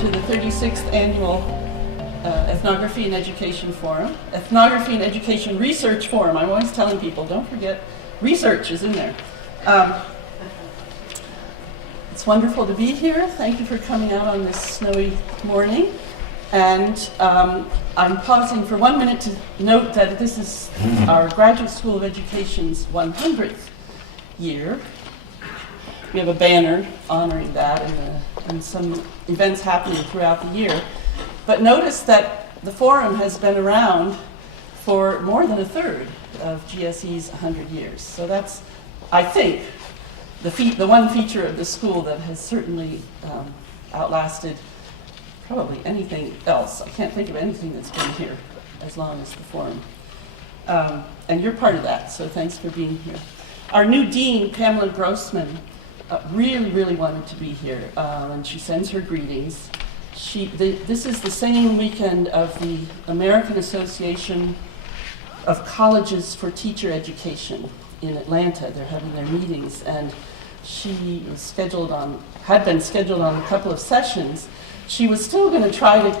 to the 36th Annual Ethnography and Education Forum. Ethnography and Education Research Forum. I'm always telling people, don't forget, research is in there. It's wonderful to be here. Thank you for coming out on this snowy morning. And I'm pausing for 1 minute to note that this is our Graduate School of Education's 100th year. We have a banner honoring that and some events happening throughout the year. But notice that the forum has been around for more than a third of GSE's 100 years. So that's, I think, the one feature of the school that has certainly outlasted probably anything else. I can't think of anything that's been here as long as the forum. And you're part of that, so thanks for being here. Our new dean, Pamela Grossman, really wanted to be here, and she sends her greetings. This is the same weekend of the American Association of Colleges for Teacher Education in Atlanta. They're having their meetings, and she was had been scheduled on a couple of sessions. She was still going to try to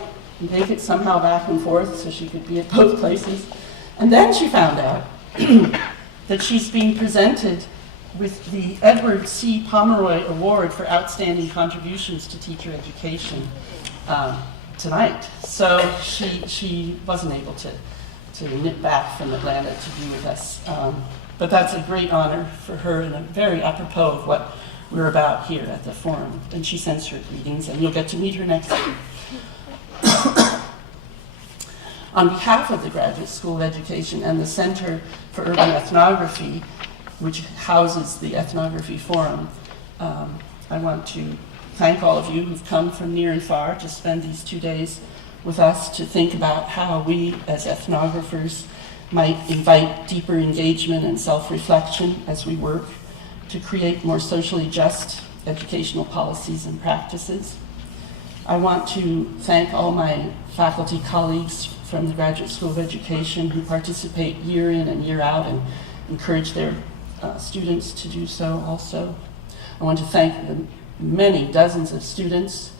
make it somehow back and forth so she could be at both places. And then she found out that she's being presented with the Edward C. Pomeroy Award for Outstanding Contributions to Teacher Education tonight. So she wasn't able to nip back from Atlanta to be with us. But that's a great honor for her and a very apropos of what we're about here at the forum. And she sends her greetings, and you'll get to meet her next week. On behalf of the Graduate School of Education and the Center for Urban Ethnography, which houses the Ethnography Forum, I want to thank all of you who've come from near and far to spend these 2 days with us to think about how we as ethnographers might invite deeper engagement and self-reflection as we work to create more socially just educational policies and practices. I want to thank all my faculty colleagues from the Graduate School of Education who participate year in and year out and encourage their students to do so also. I want to thank the many dozens of students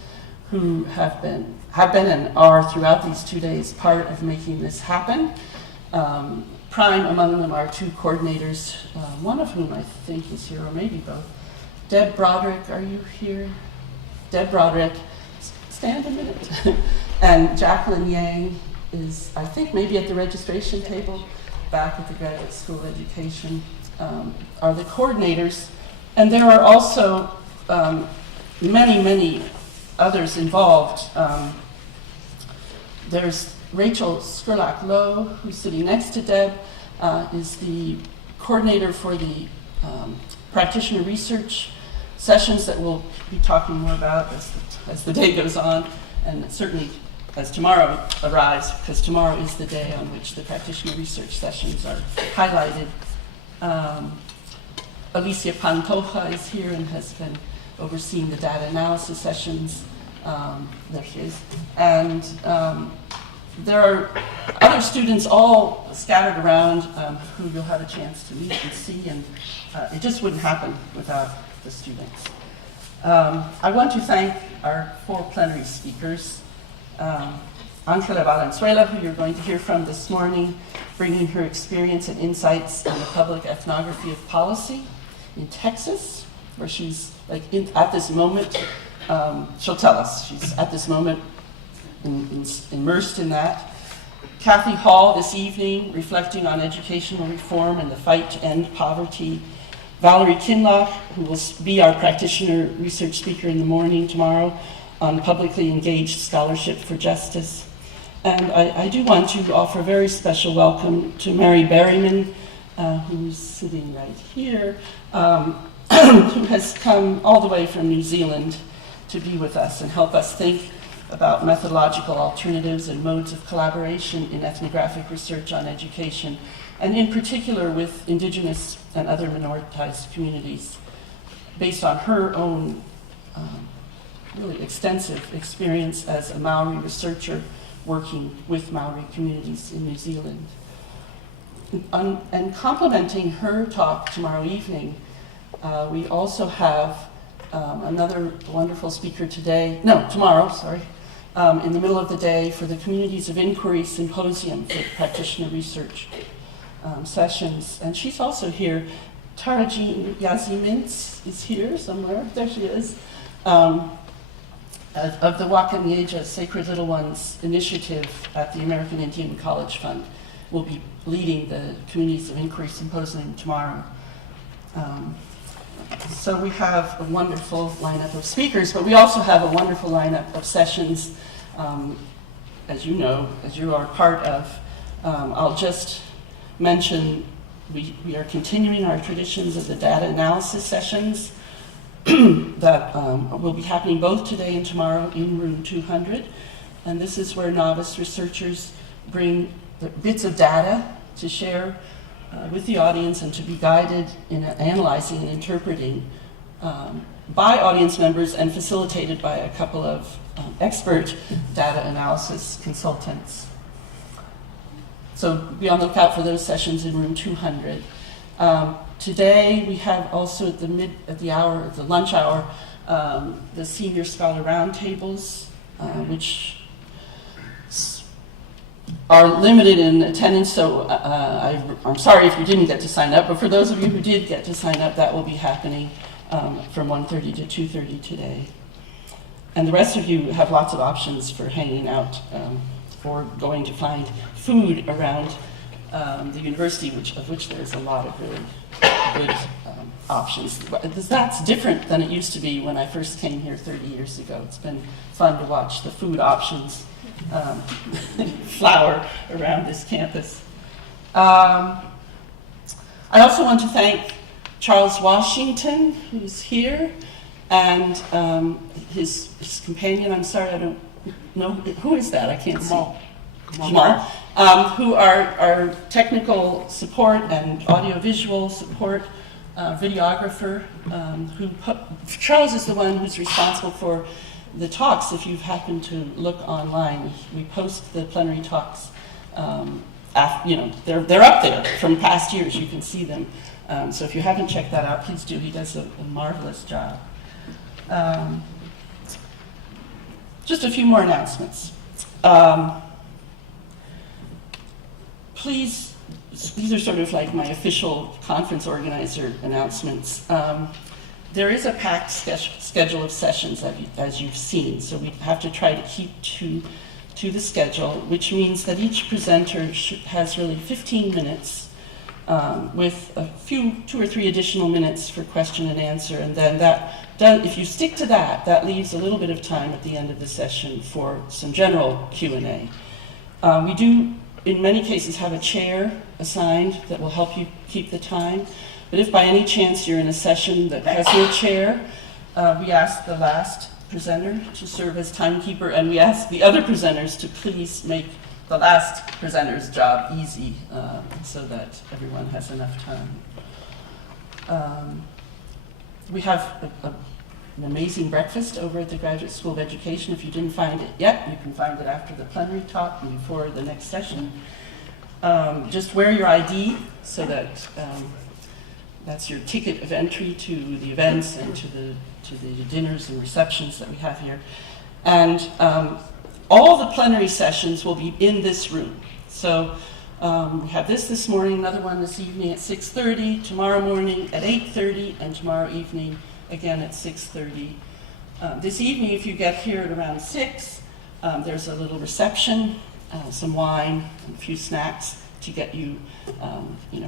who have been and are throughout these 2 days part of making this happen. Prime among them are two coordinators, one of whom I think is here, or maybe both. Deb Broderick, are you here? Deb Broderick, stand a minute. And Jacqueline Yang is, I think, maybe at the registration table back at the Graduate School of Education, are the coordinators. And there are also many others involved. There's Rachel Skurlock-Lowe, who's sitting next to Deb, is the coordinator for the practitioner research sessions that we'll be talking more about as the day goes on, and certainly as tomorrow arrives, because tomorrow is the day on which the practitioner research sessions are highlighted. Alicia Pantoja is here and has been overseeing the data analysis sessions. There she is. And there are other students all scattered around who you'll have a chance to meet and see, and it just wouldn't happen without the students. I want to thank our 4 plenary speakers. Angela Valenzuela, who you're going to hear from this morning, bringing her experience and insights in the public ethnography of policy in Texas, where she's at this moment, she'll tell us, she's at this moment immersed in that. Kathy Hall this evening, reflecting on educational reform and the fight to end poverty. Valerie Kinloch, who will be our practitioner research speaker in the morning tomorrow on publicly engaged scholarship for justice. And I do want to offer a very special welcome to Mary Berryman, who's sitting right here, who has come all the way from New Zealand to be with us and help us think about methodological alternatives and modes of collaboration in ethnographic research on education, and in particular with Indigenous and other minoritized communities, based on her own really extensive experience as a Maori researcher working with Maori communities in New Zealand. And complementing her talk tomorrow evening, we also have another wonderful speaker tomorrow, sorry, in the middle of the day for the Communities of Inquiry Symposium for practitioner research sessions. And she's also here. Taraji Yazimintz is here somewhere. There she is. Of the Wakanyeja Sacred Little Ones initiative at the American Indian College Fund, will be leading the Communities of Inquiry Symposium tomorrow. So we have a wonderful lineup of speakers, but we also have a wonderful lineup of sessions, as you know, as you are part of. I'll just mention we are continuing our traditions of the data analysis sessions that will be happening both today and tomorrow in room 200. And this is where novice researchers bring the bits of data to share with the audience and to be guided in analyzing and interpreting by audience members and facilitated by a couple of expert data analysis consultants. So be on the lookout for those sessions in room 200. Today we have also at the lunch hour, the Senior Scholar Roundtables, which are limited in attendance, so I'm sorry if you didn't get to sign up, but for those of you who did get to sign up, that will be happening from 1:30 to 2:30 today. And the rest of you have lots of options for hanging out or going to find food around the university, of which there's a lot of really good options. That's different than it used to be when I first came here 30 years ago. It's been fun to watch the food options flower around this campus. I also want to thank Charles Washington, who's here, and his companion. I'm sorry, I don't know. Who is that? I can't see. Jamal. Who are our technical support and audiovisual support, videographer. Charles is the one who's responsible for the talks. If you've happened to look online, we post the plenary talks. They're up there from past years. You can see them. So if you haven't checked that out, please do. He does a marvelous job. Just a few more announcements. Please, these are sort of like my official conference organizer announcements. There is a packed schedule of sessions, as you've seen, so we have to try to keep to the schedule, which means that each presenter has really 15 minutes with a few, 2 or 3 additional minutes for question and answer, and then if you stick to that, that leaves a little bit of time at the end of the session for some general Q&A. We do, in many cases, have a chair assigned that will help you keep the time. But if by any chance you're in a session that has no chair, we ask the last presenter to serve as timekeeper, and we ask the other presenters to please make the last presenter's job easy so that everyone has enough time. We have an amazing breakfast over at the Graduate School of Education. If you didn't find it yet, you can find it after the plenary talk and before the next session. Just wear your ID so that that's your ticket of entry to the events and to the dinners and receptions that we have here. And all the plenary sessions will be in this room. So we have this morning, another one this evening at 6:30, tomorrow morning at 8:30, and tomorrow evening again at 6:30. This evening, if you get here at around 6, there's a little reception, some wine, and a few snacks to get you,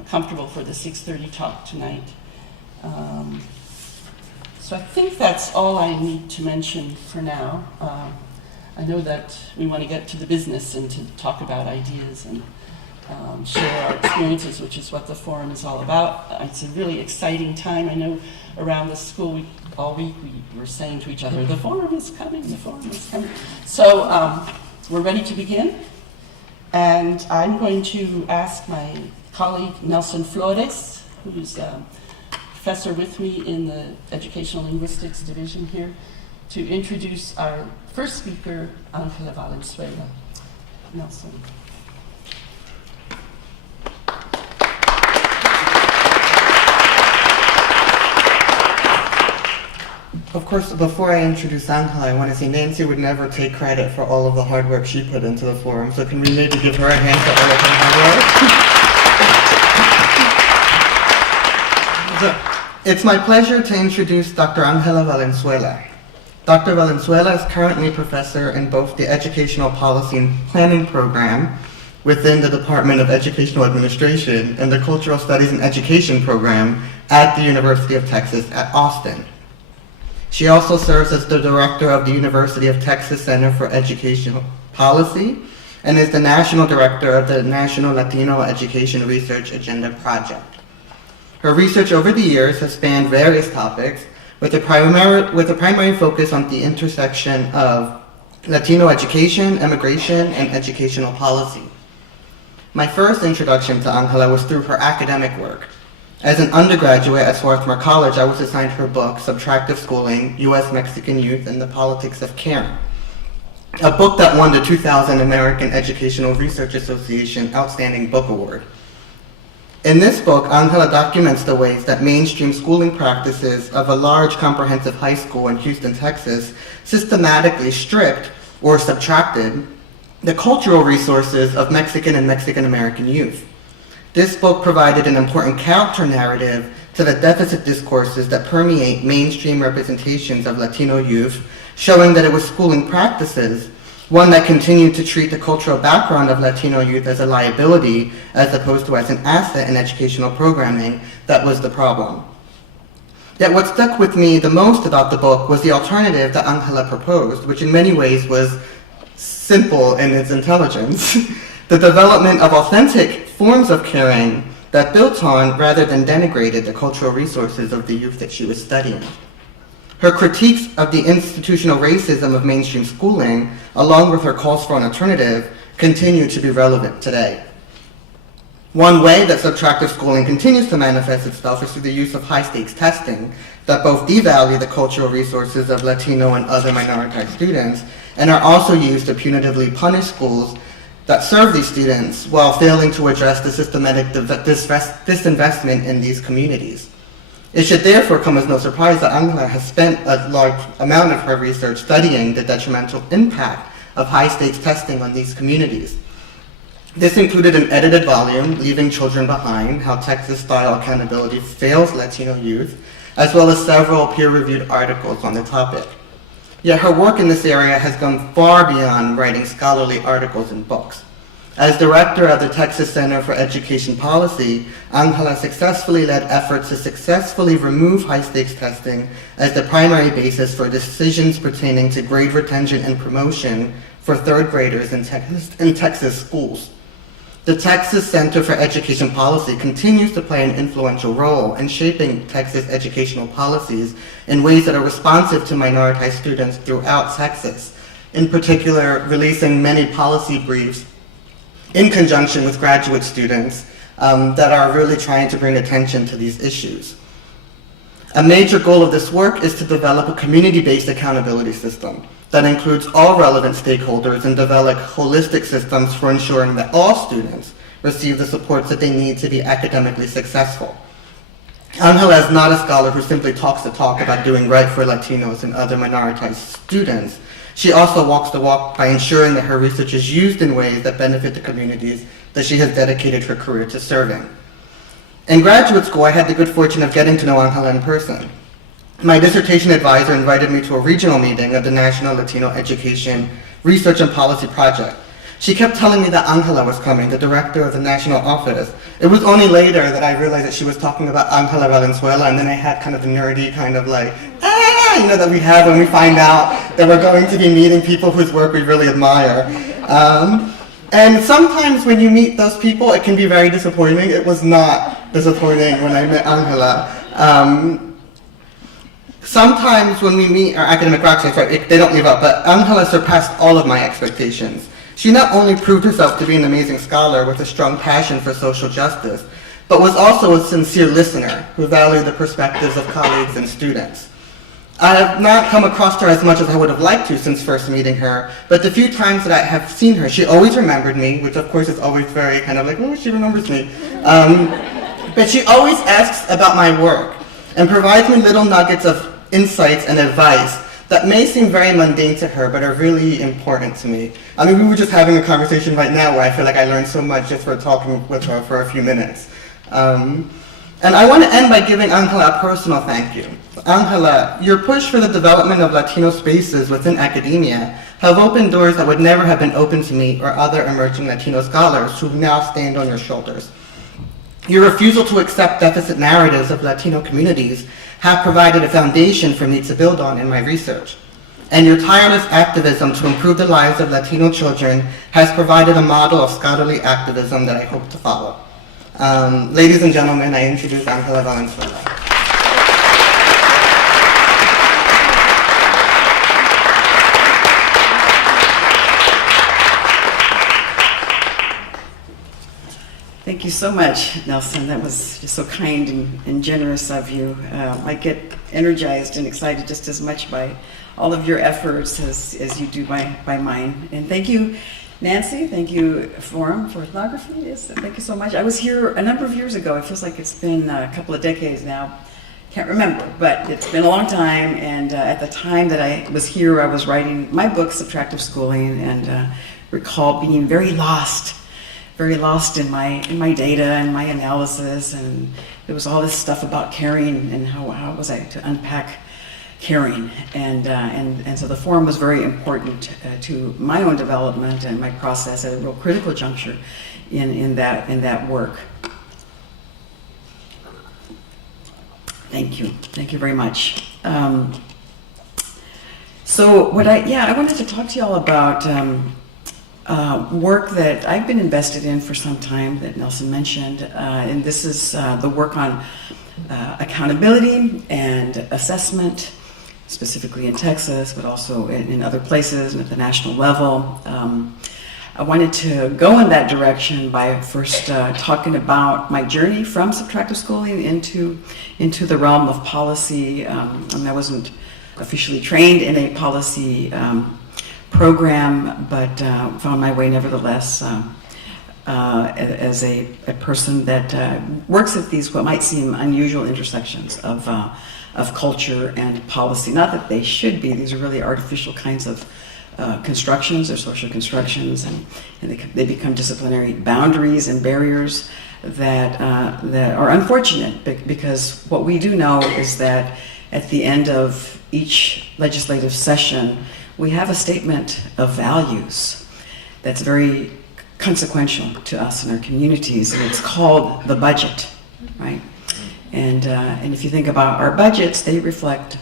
comfortable for the 6:30 talk tonight. So I think that's all I need to mention for now. I know that we want to get to the business and to talk about ideas and share our experiences, which is what the forum is all about. It's a really exciting time. I know around the school all week we were saying to each other, the forum is coming, the forum is coming. So we're ready to begin. And I'm going to ask my colleague Nelson Flores, who's a professor with me in the Educational Linguistics Division here, to introduce our first speaker, Angela Valenzuela. Nelson. Of course, before I introduce Angela, I want to say Nancy would never take credit for all of the hard work she put into the forum, so can we maybe give her a hand for all of her hard work? It's my pleasure to introduce Dr. Angela Valenzuela. Dr. Valenzuela is currently professor in both the Educational Policy and Planning program within the Department of Educational Administration and the Cultural Studies and Education program at the University of Texas at Austin. She also serves as the director of the University of Texas Center for Educational Policy and is the national director of the National Latino Education Research Agenda Project. Her research over the years has spanned various topics with a primary focus on the intersection of Latino education, immigration, and educational policy. My first introduction to Angela was through her academic work. As an undergraduate at Swarthmore College, I was assigned her book, Subtractive Schooling, U.S. Mexican Youth and the Politics of Caring, a book that won the 2000 American Educational Research Association Outstanding Book Award. In this book, Angela documents the ways that mainstream schooling practices of a large comprehensive high school in Houston, Texas, systematically stripped or subtracted the cultural resources of Mexican and Mexican-American youth. This book provided an important counter-narrative to the deficit discourses that permeate mainstream representations of Latino youth, showing that it was schooling practices, one that continued to treat the cultural background of Latino youth as a liability as opposed to as an asset in educational programming, that was the problem. Yet what stuck with me the most about the book was the alternative that Angela proposed, which in many ways was simple in its intelligence, the development of authentic forms of caring that built on rather than denigrated the cultural resources of the youth that she was studying. Her critiques of the institutional racism of mainstream schooling, along with her calls for an alternative, continue to be relevant today. One way that subtractive schooling continues to manifest itself is through the use of high-stakes testing that both devalue the cultural resources of Latino and other minoritized students and are also used to punitively punish schools that serve these students while failing to address the systematic disinvestment in these communities. It should therefore come as no surprise that Angela has spent a large amount of her research studying the detrimental impact of high-stakes testing on these communities. This included an edited volume, Leaving Children Behind, How Texas-Style Accountability Fails Latino Youth, as well as several peer-reviewed articles on the topic. Yet her work in this area has gone far beyond writing scholarly articles and books. As director of the Texas Center for Education Policy, Angela successfully led efforts to successfully remove high-stakes testing as the primary basis for decisions pertaining to grade retention and promotion for third graders in Texas schools. The Texas Center for Education Policy continues to play an influential role in shaping Texas educational policies in ways that are responsive to minoritized students throughout Texas, in particular releasing many policy briefs in conjunction with graduate students that are really trying to bring attention to these issues. A major goal of this work is to develop a community-based accountability system that includes all relevant stakeholders and develop holistic systems for ensuring that all students receive the supports that they need to be academically successful. Angela is not a scholar who simply talks the talk about doing right for Latinos and other minoritized students. She also walks the walk by ensuring that her research is used in ways that benefit the communities that she has dedicated her career to serving. In graduate school, I had the good fortune of getting to know Angela in person. My dissertation advisor invited me to a regional meeting of the National Latino Education Research and Policy Project. She kept telling me that Angela was coming, the director of the national office. It was only later that I realized that she was talking about Angela Valenzuela, and then I had kind of the nerdy kind of like, that we have when we find out that we're going to be meeting people whose work we really admire. And sometimes when you meet those people, it can be very disappointing. It was not disappointing when I met Angela. Sometimes when we meet our academic rockstars, right, they don't live up, but Angela surpassed all of my expectations. She not only proved herself to be an amazing scholar with a strong passion for social justice, but was also a sincere listener who valued the perspectives of colleagues and students. I have not come across her as much as I would have liked to since first meeting her, but the few times that I have seen her, she always remembered me, which of course is always very kind of like, oh, she remembers me. But she always asks about my work and provides me little nuggets of insights and advice that may seem very mundane to her, but are really important to me. I mean, we were just having a conversation right now where I feel like I learned so much just for talking with her for a few minutes. And I want to end by giving Angela a personal thank you. Angela, your push for the development of Latino spaces within academia have opened doors that would never have been open to me or other emerging Latino scholars who now stand on your shoulders. Your refusal to accept deficit narratives of Latino communities have provided a foundation for me to build on in my research. And your tireless activism to improve the lives of Latino children has provided a model of scholarly activism that I hope to follow. Ladies and gentlemen, I introduce Angela Valenzuela. Thank you so much, Nelson. That was just so kind and generous of you. I get energized and excited just as much by all of your efforts as you do by mine. And thank you, Nancy. Thank you, Forum for Ethnography. Yes, thank you so much. I was here a number of years ago. It feels like it's been a couple of decades now. Can't remember, but it's been a long time. And at the time that I was here, I was writing my book, Subtractive Schooling, and recall being very lost in my data and my analysis, and there was all this stuff about caring and how was I to unpack caring, and so the forum was very important to my own development and my process at a real critical juncture in that work. Thank you very much. So I wanted to talk to you all about work that I've been invested in for some time that Nelson mentioned, and this is the work on accountability and assessment, specifically in Texas, but also in other places and at the national level. I wanted to go in that direction by first talking about my journey from subtractive schooling into the realm of policy. I wasn't officially trained in a policy program, but found my way nevertheless as a person that works at these what might seem unusual intersections of culture and policy. Not that they should be; these are really artificial kinds of constructions or social constructions, and they become disciplinary boundaries and barriers that are unfortunate, because what we do know is that at the end of each legislative session, we have a statement of values that's very consequential to us in our communities, and it's called the budget, right? And if you think about our budgets, they reflect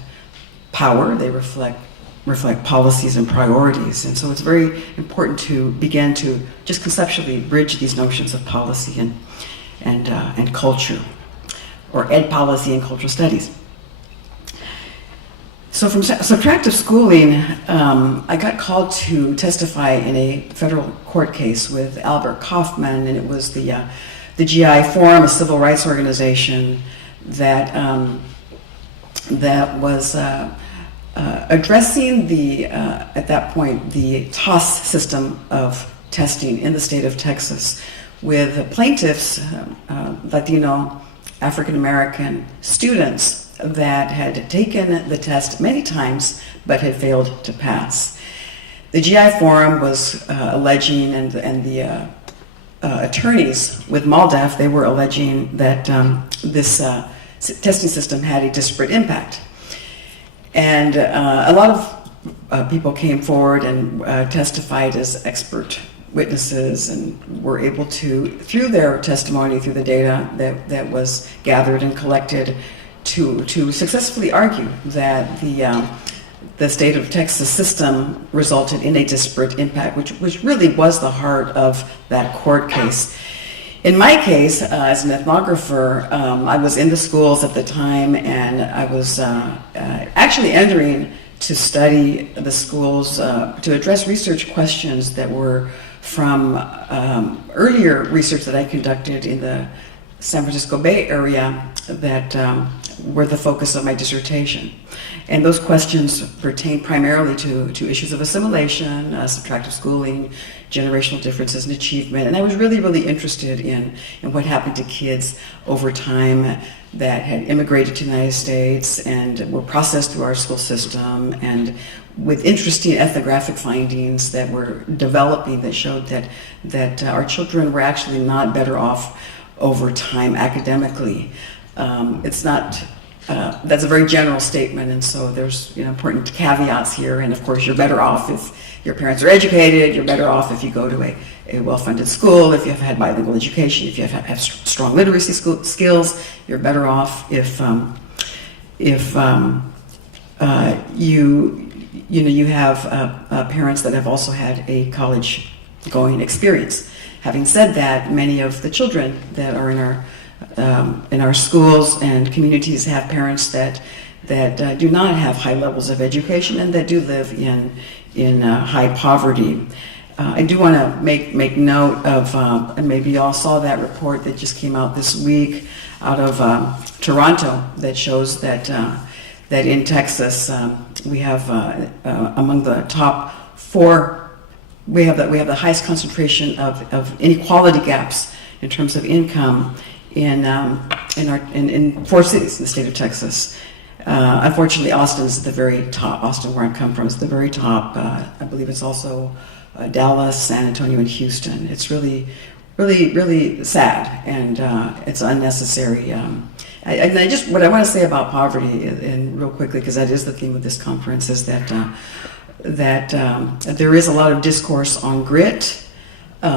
power, they reflect policies and priorities, and so it's very important to begin to just conceptually bridge these notions of policy and culture, or ed policy and cultural studies. So from subtractive schooling, I got called to testify in a federal court case with Albert Kaufman, and it was the GI Forum, a civil rights organization that was addressing at that point the TOS system of testing in the state of Texas, with plaintiffs, Latino, African American students that had taken the test many times but had failed to pass. The GI Forum was alleging, and the attorneys with MALDEF, they were alleging that this testing system had a disparate impact. And a lot of people came forward and testified as expert witnesses, and were able to, through their testimony, through the data that was gathered and collected, to successfully argue that the state of Texas system resulted in a disparate impact, which really was the heart of that court case. In my case, as an ethnographer, I was in the schools at the time, and I was actually entering to study the schools to address research questions that were from earlier research that I conducted in the San Francisco Bay Area that were the focus of my dissertation. And those questions pertain primarily to issues of assimilation, subtractive schooling, generational differences in achievement. And I was really, really interested in what happened to kids over time that had immigrated to the United States and were processed through our school system, and with interesting ethnographic findings that were developing that showed that our children were actually not better off over time academically. It's not, that's a very general statement, and so there's important caveats here, and of course you're better off if your parents are educated, you're better off if you go to a well-funded school, if you have had bilingual education, if you have strong literacy skills, you're better off if you have parents that have also had a college-going experience. Having said that, many of the children that are in our schools and communities have parents that do not have high levels of education and that do live in high poverty. I do want to make note of, and maybe you all saw that report that just came out this week out of Toronto that shows that in Texas we have among the top 4, we have the highest concentration of inequality gaps in terms of income in 4 cities in the state of Texas. Unfortunately, Austin's at the very top. Austin, where I come from, is at the very top. I believe it's also Dallas, San Antonio, and Houston. It's really, really, really sad, and it's unnecessary. What I want to say about poverty, and real quickly, because that is the theme of this conference, is that there is a lot of discourse on grit.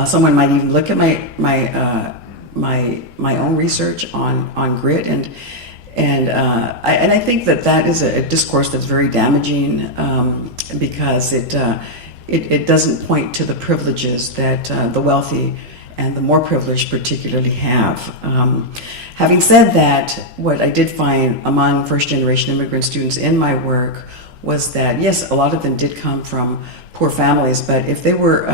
Someone might even look at my own research on grit, and I think that is a discourse that's very damaging because it doesn't point to the privileges that the wealthy and the more privileged particularly have. Having said that, what I did find among first-generation immigrant students in my work was that, yes, a lot of them did come from poor families, but if they were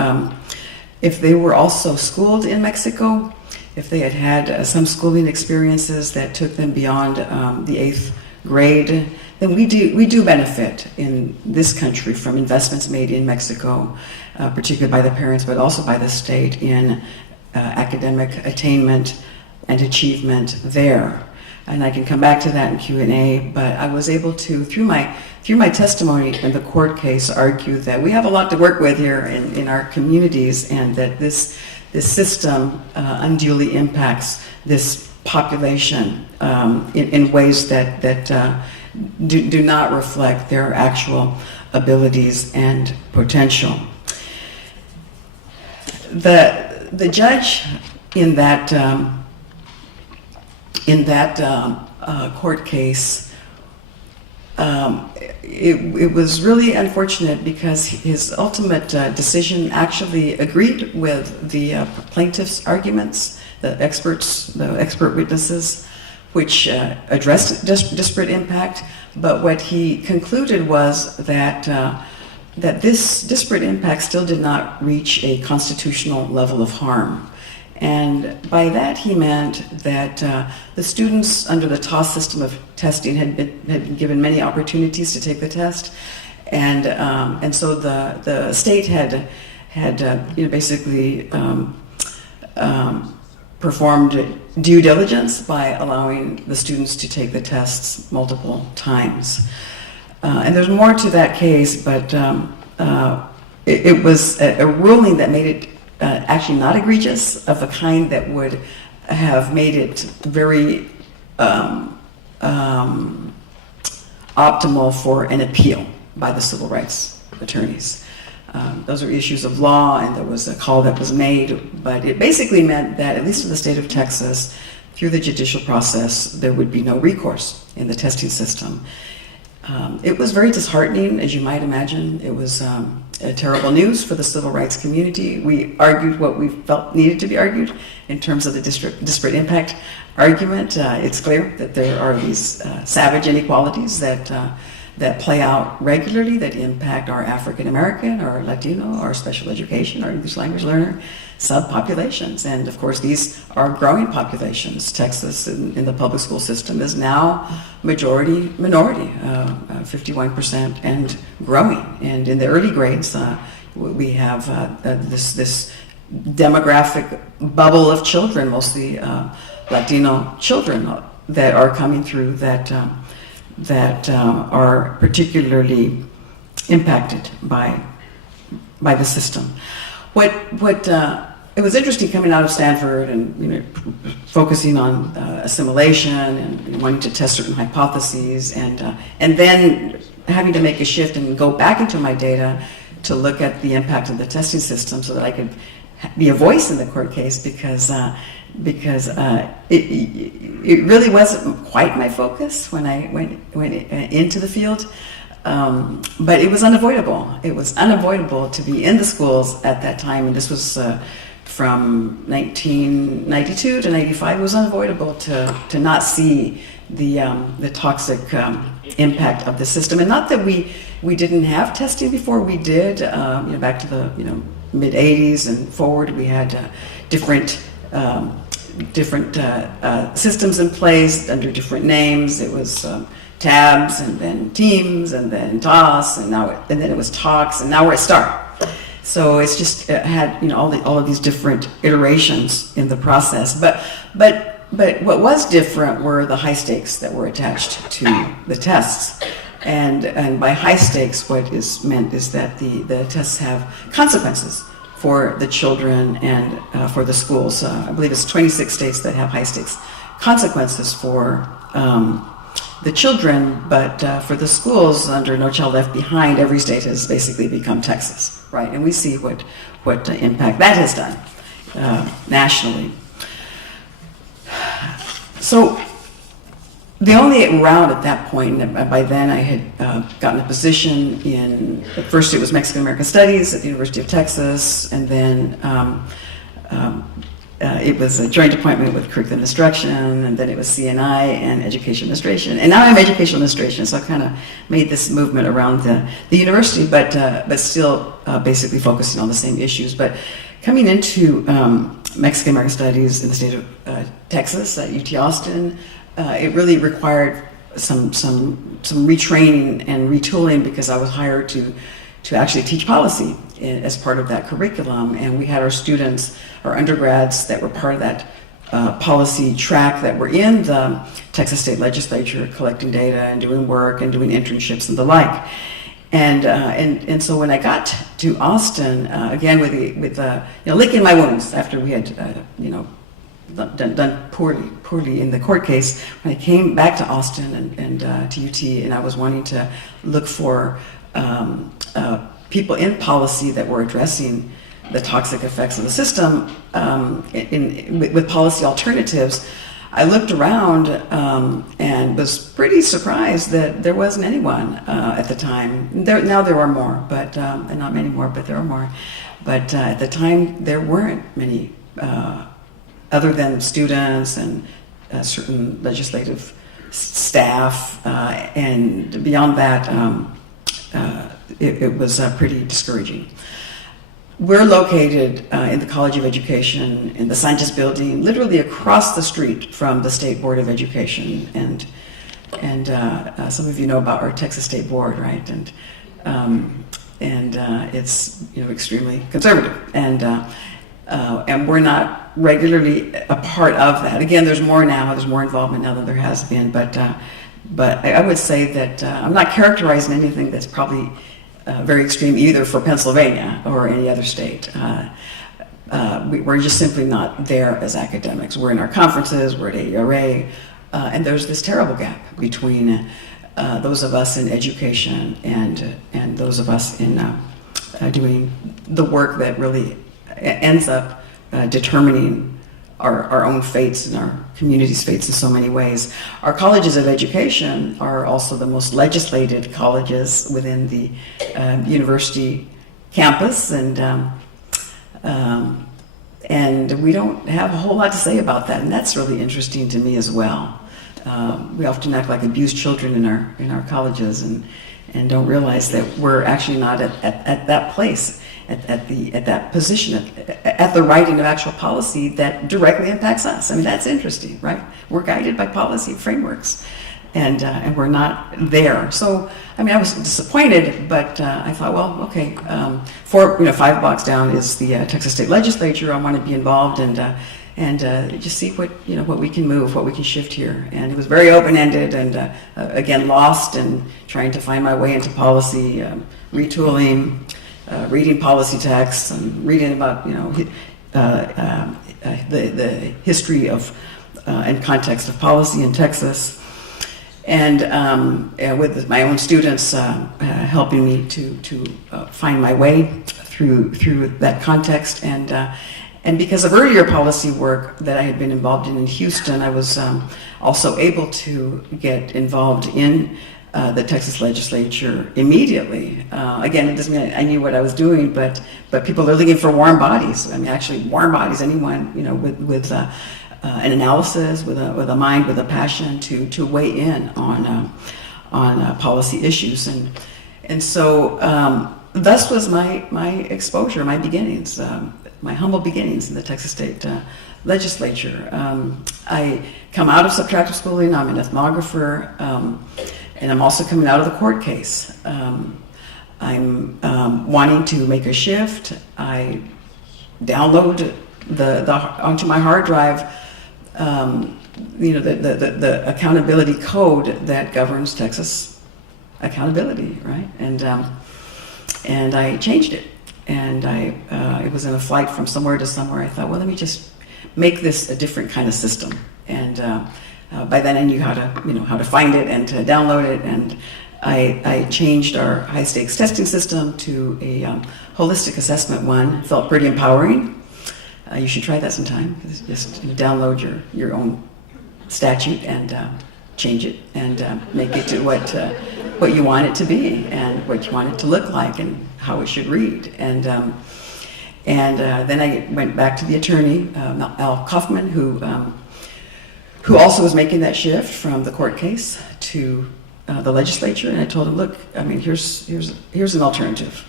also schooled in Mexico, if they had some schooling experiences that took them beyond the 8th grade, then we do benefit in this country from investments made in Mexico, particularly by the parents, but also by the state in academic attainment and achievement there. And I can come back to that in Q&A, but I was able to, through my testimony in the court case, argue that we have a lot to work with here in our communities, and that this system unduly impacts this population in ways that do not reflect their actual abilities and potential. The judge in that court case, it was really unfortunate because his ultimate decision actually agreed with the plaintiff's arguments, the expert witnesses, which addressed disparate impact. But what he concluded was that this disparate impact still did not reach a constitutional level of harm. And by that he meant that the students under the TOS system of testing had been given many opportunities to take the test, and so the state had basically performed due diligence by allowing the students to take the tests multiple times. And there's more to that case, but it was a ruling that made it actually not egregious, of a kind that would have made it very optimal for an appeal by the civil rights attorneys. Those are issues of law, and there was a call that was made, but it basically meant that, at least in the state of Texas, through the judicial process, there would be no recourse in the testing system. It was very disheartening, as you might imagine. It was terrible news for the civil rights community. We argued what we felt needed to be argued in terms of the disparate impact argument. It's clear that there are these savage inequalities that that play out regularly, that impact our African American, our Latino, our special education, our English language learner subpopulations. And of course, these are growing populations. Texas in the public school system is now majority minority, 51% and growing. And in the early grades, we have this demographic bubble of children, mostly Latino children, that are coming through that are particularly impacted by the system. It was interesting coming out of Stanford and focusing on assimilation and wanting to test certain hypotheses, and then having to make a shift and go back into my data to look at the impact of the testing system so that I could be a voice in the court case, because it really wasn't quite my focus when I went into the field. But it was unavoidable. It was unavoidable to be in the schools at that time, and this was from 1992 to 95. It was unavoidable to not see the toxic impact of the system. And not that we didn't have testing before. We did. Back to the mid 80s and forward, we had different systems in place under different names. It was tabs, and then teams, and then toss, and then it was talks, and now we're at STAR. So it's just had all of these different iterations in the process. But what was different were the high stakes that were attached to the tests. And by high stakes, what is meant is that the tests have consequences for the children and for the schools. I believe it's 26 states that have high stakes consequences for the children, but for the schools, under No Child Left Behind, every state has basically become Texas, right? And we see what impact that has done nationally. So the only route at that point, and by then I had gotten a position at first it was Mexican American Studies at the University of Texas, and then it was a joint appointment with curriculum instruction, and then it was CNI and education administration, and now I'm education administration. So I kind of made this movement around the university, but still basically focusing on the same issues. But coming into Mexican American Studies in the state of Texas at UT Austin, it really required some retraining and retooling, because I was hired to actually teach policy as part of that curriculum. And we had our students, our undergrads that were part of that policy track, that were in the Texas State Legislature collecting data and doing work and doing internships and the like. And so when I got to Austin, again with licking my wounds after we had done poorly in the court case, when I came back to Austin and to UT, and I was wanting to look for people in policy that were addressing the toxic effects of the system with policy alternatives, I looked around and was pretty surprised that there wasn't anyone at the time. Now there are more, but and not many more, but there are more. But at the time, there weren't many, other than students and certain legislative staff, and beyond that, it was pretty discouraging. We're located in the College of Education in the Sanchez Building, literally across the street from the State Board of Education, and some of you know about our Texas State Board, right? And it's extremely conservative, and we're not regularly a part of that. Again, there's more now. There's more involvement now than there has been, but I would say that I'm not characterizing anything that's probably very extreme either for Pennsylvania or any other state. We're just simply not there as academics. We're in our conferences, we're at AERA, and there's this terrible gap between those of us in education and those of us in doing the work that really ends up determining our own fates and our community's fates in so many ways. Our colleges of education are also the most legislated colleges within the university campus, and we don't have a whole lot to say about that, and that's really interesting to me as well. We often act like abused children in our colleges and don't realize that we're actually not at that place, at that position, at the writing of actual policy that directly impacts us. I mean, that's interesting, right? We're guided by policy frameworks, and we're not there. So, I mean, I was disappointed, but I thought, well, okay, 5 blocks down is the Texas State Legislature. I want to be involved and just see what we can move, what we can shift here. And it was very open-ended, and again, lost and trying to find my way into policy, retooling, reading policy texts, and reading about the history of and context of policy in Texas, and with my own students helping me to find my way through that context. And because of earlier policy work that I had been involved in Houston, I was also able to get involved in the Texas Legislature immediately. Again, it doesn't mean I knew what I was doing, but people are looking for warm bodies. I mean, actually, warm bodies. Anyone with an analysis, with a mind, with a passion to weigh in on policy issues, and so thus was my exposure, my beginnings. My humble beginnings in the Texas State Legislature. I come out of subtractive schooling. I'm an ethnographer, and I'm also coming out of the court case. I'm wanting to make a shift. I download onto my hard drive, the accountability code that governs Texas accountability, right? And I changed it. And it was in a flight from somewhere to somewhere. I thought, well, let me just make this a different kind of system. And by then I knew how to find it and to download it. And I changed our high stakes testing system to a holistic assessment one. It felt pretty empowering. You should try that sometime. Just download your own statute and change it and make it to what you want it to be and what you want it to look like and how it should read. And then I went back to the attorney, Al Kaufman, who also was making that shift from the court case to the legislature. And I told him, look, I mean, here's an alternative.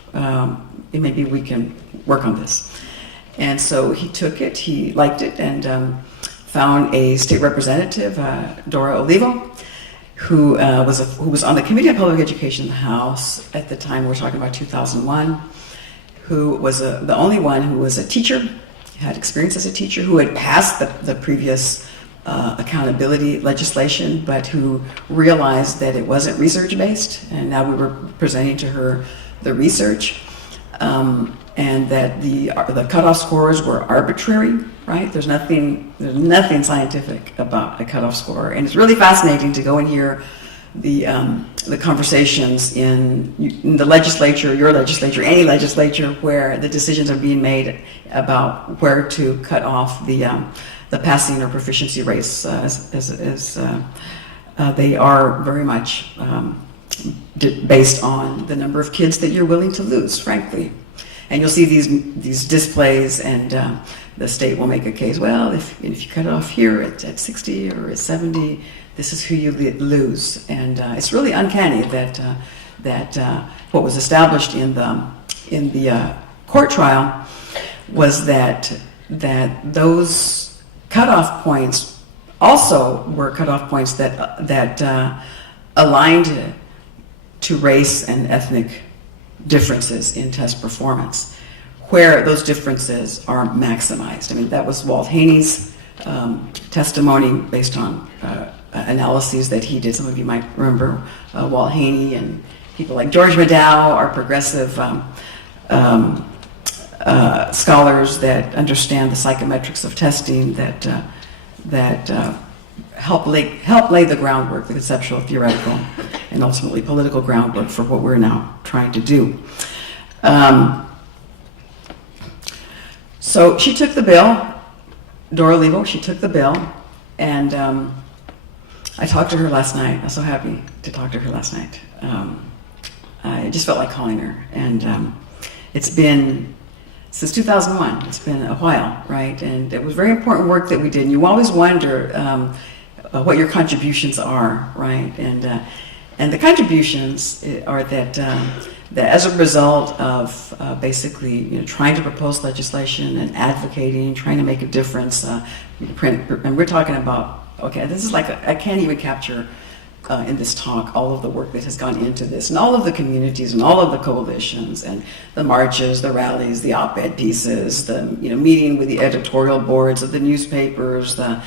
Maybe we can work on this. And so he took it, he liked it, and found a state representative, Dora Olivo, who was on the Committee on Public Education in the House at the time. We're talking about 2001. Who was the only one who was a teacher, had experience as a teacher, who had passed the previous accountability legislation, but who realized that it wasn't research-based, and now we were presenting to her the research, and that the cutoff scores were arbitrary, right? There's nothing scientific about a cutoff score, and it's really fascinating to go and hear the conversations in the legislature, your legislature, any legislature, where the decisions are being made about where to cut off the passing or proficiency rates, as they are very much based on the number of kids that you're willing to lose, frankly. And you'll see these displays, and the state will make a case. Well, if you cut it off here at 60 or at 70. This is who you lose, and it's really uncanny that what was established in the court trial was that those cutoff points also were cutoff points that aligned to race and ethnic differences in test performance, where those differences are maximized. I mean, that was Walt Haney's testimony based on analyses that he did. Some of you might remember Walt Haney and people like George Maddow are progressive scholars that understand the psychometrics of testing that help lay the groundwork, the conceptual, theoretical, and ultimately political groundwork for what we're now trying to do. So she took the bill, Dora Olivo, she took the bill, and I talked to her last night. I was so happy to talk to her last night. I just felt like calling her. And it's been, since 2001, it's been a while, right? And it was very important work that we did. And you always wonder, what your contributions are, right? And the contributions are that as a result of basically trying to propose legislation and advocating, trying to make a difference, and we're talking about, okay, this is like I can't even capture in this talk all of the work that has gone into this, and all of the communities and all of the coalitions and the marches, the rallies, the op-ed pieces, the meeting with the editorial boards of the newspapers, the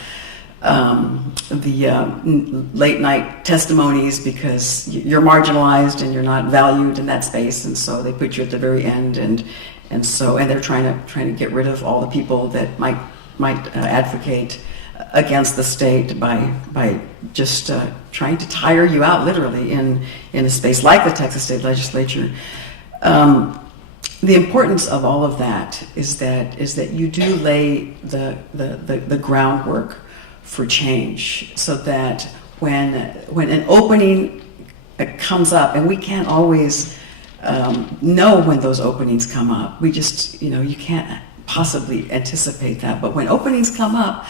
late night testimonies, because you're marginalized and you're not valued in that space, and so they put you at the very end, and they're trying to get rid of all the people that might advocate against the state by just trying to tire you out, literally, in a space like the Texas State Legislature. The importance of all of that is that you do lay the groundwork for change, so that when an opening comes up, and we can't always know when those openings come up. We just, you can't possibly anticipate that. But when openings come up,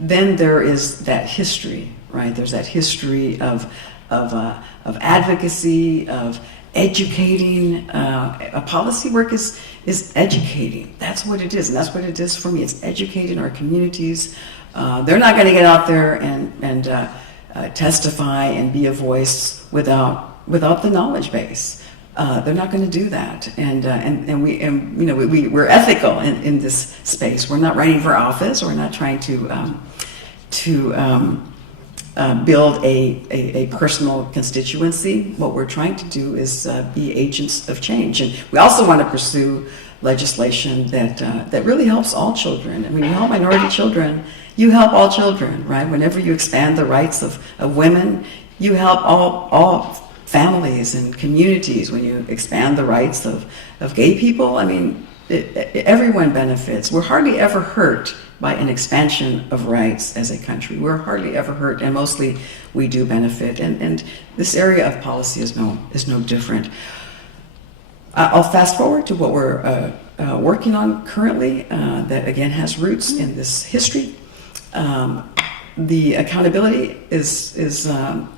then there is that history, right? There's that history of advocacy, of educating. Policy work is educating. That's what it is, and that's what it is for me. It's educating our communities. They're not going to get out there and testify and be a voice without the knowledge base. They're not going to do that, and we're ethical in this space. We're not running for office. We're not trying to build a personal constituency. What we're trying to do is be agents of change, and we also want to pursue legislation that really helps all children. And when you help minority children, you help all children, right? Whenever you expand the rights of women, you help all families and communities. When you expand the rights of gay people, everyone benefits. We're hardly ever hurt by an expansion of rights as a country. We're hardly ever hurt, and mostly we do benefit. And this area of policy is no different. I'll fast forward to what we're working on currently, that again has roots in this history. The accountability is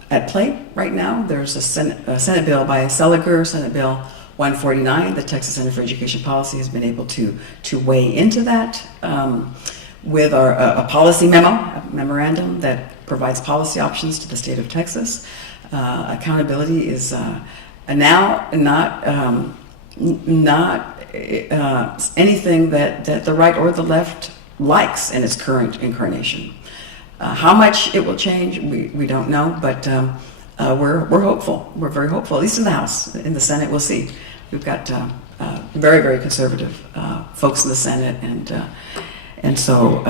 at play right now. There's a Senate bill by Seliger, Senate Bill 149. The Texas Center for Education Policy has been able to weigh into that with a policy memorandum that provides policy options to the state of Texas. Accountability is now not anything that the right or the left likes in its current incarnation. How much it will change, we don't know, but we're hopeful. We're very hopeful, at least in the House. In the Senate, we'll see. We've got very, very conservative folks in the Senate, and so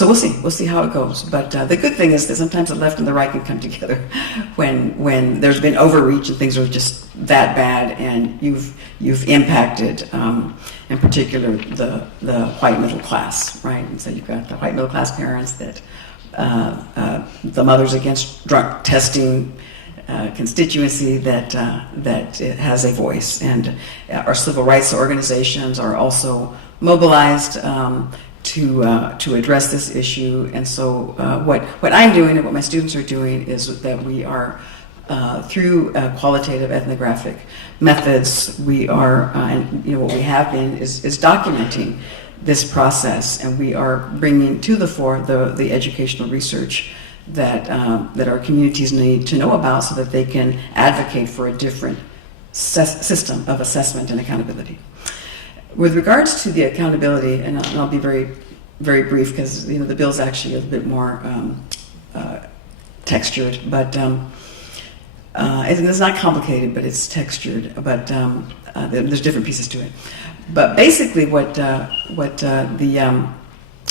we'll see. We'll see how it goes. But the good thing is that sometimes the left and the right can come together when there's been overreach and things are just that bad, and you've impacted, in particular, the white middle class, right? And so you've got the white middle class parents that the Mothers Against Drug Testing constituency that has a voice, and our civil rights organizations are also mobilized to address this issue. And so what I'm doing and what my students are doing is that we are through qualitative ethnographic methods, we are and what we have been is documenting this process, and we are bringing to the fore the educational research that our communities need to know about, so that they can advocate for a different system of assessment and accountability. With regards to the accountability, and I'll be very, very brief, because the bill's actually a bit more textured, but it's not complicated, but it's textured. But there's different pieces to it. But basically, what the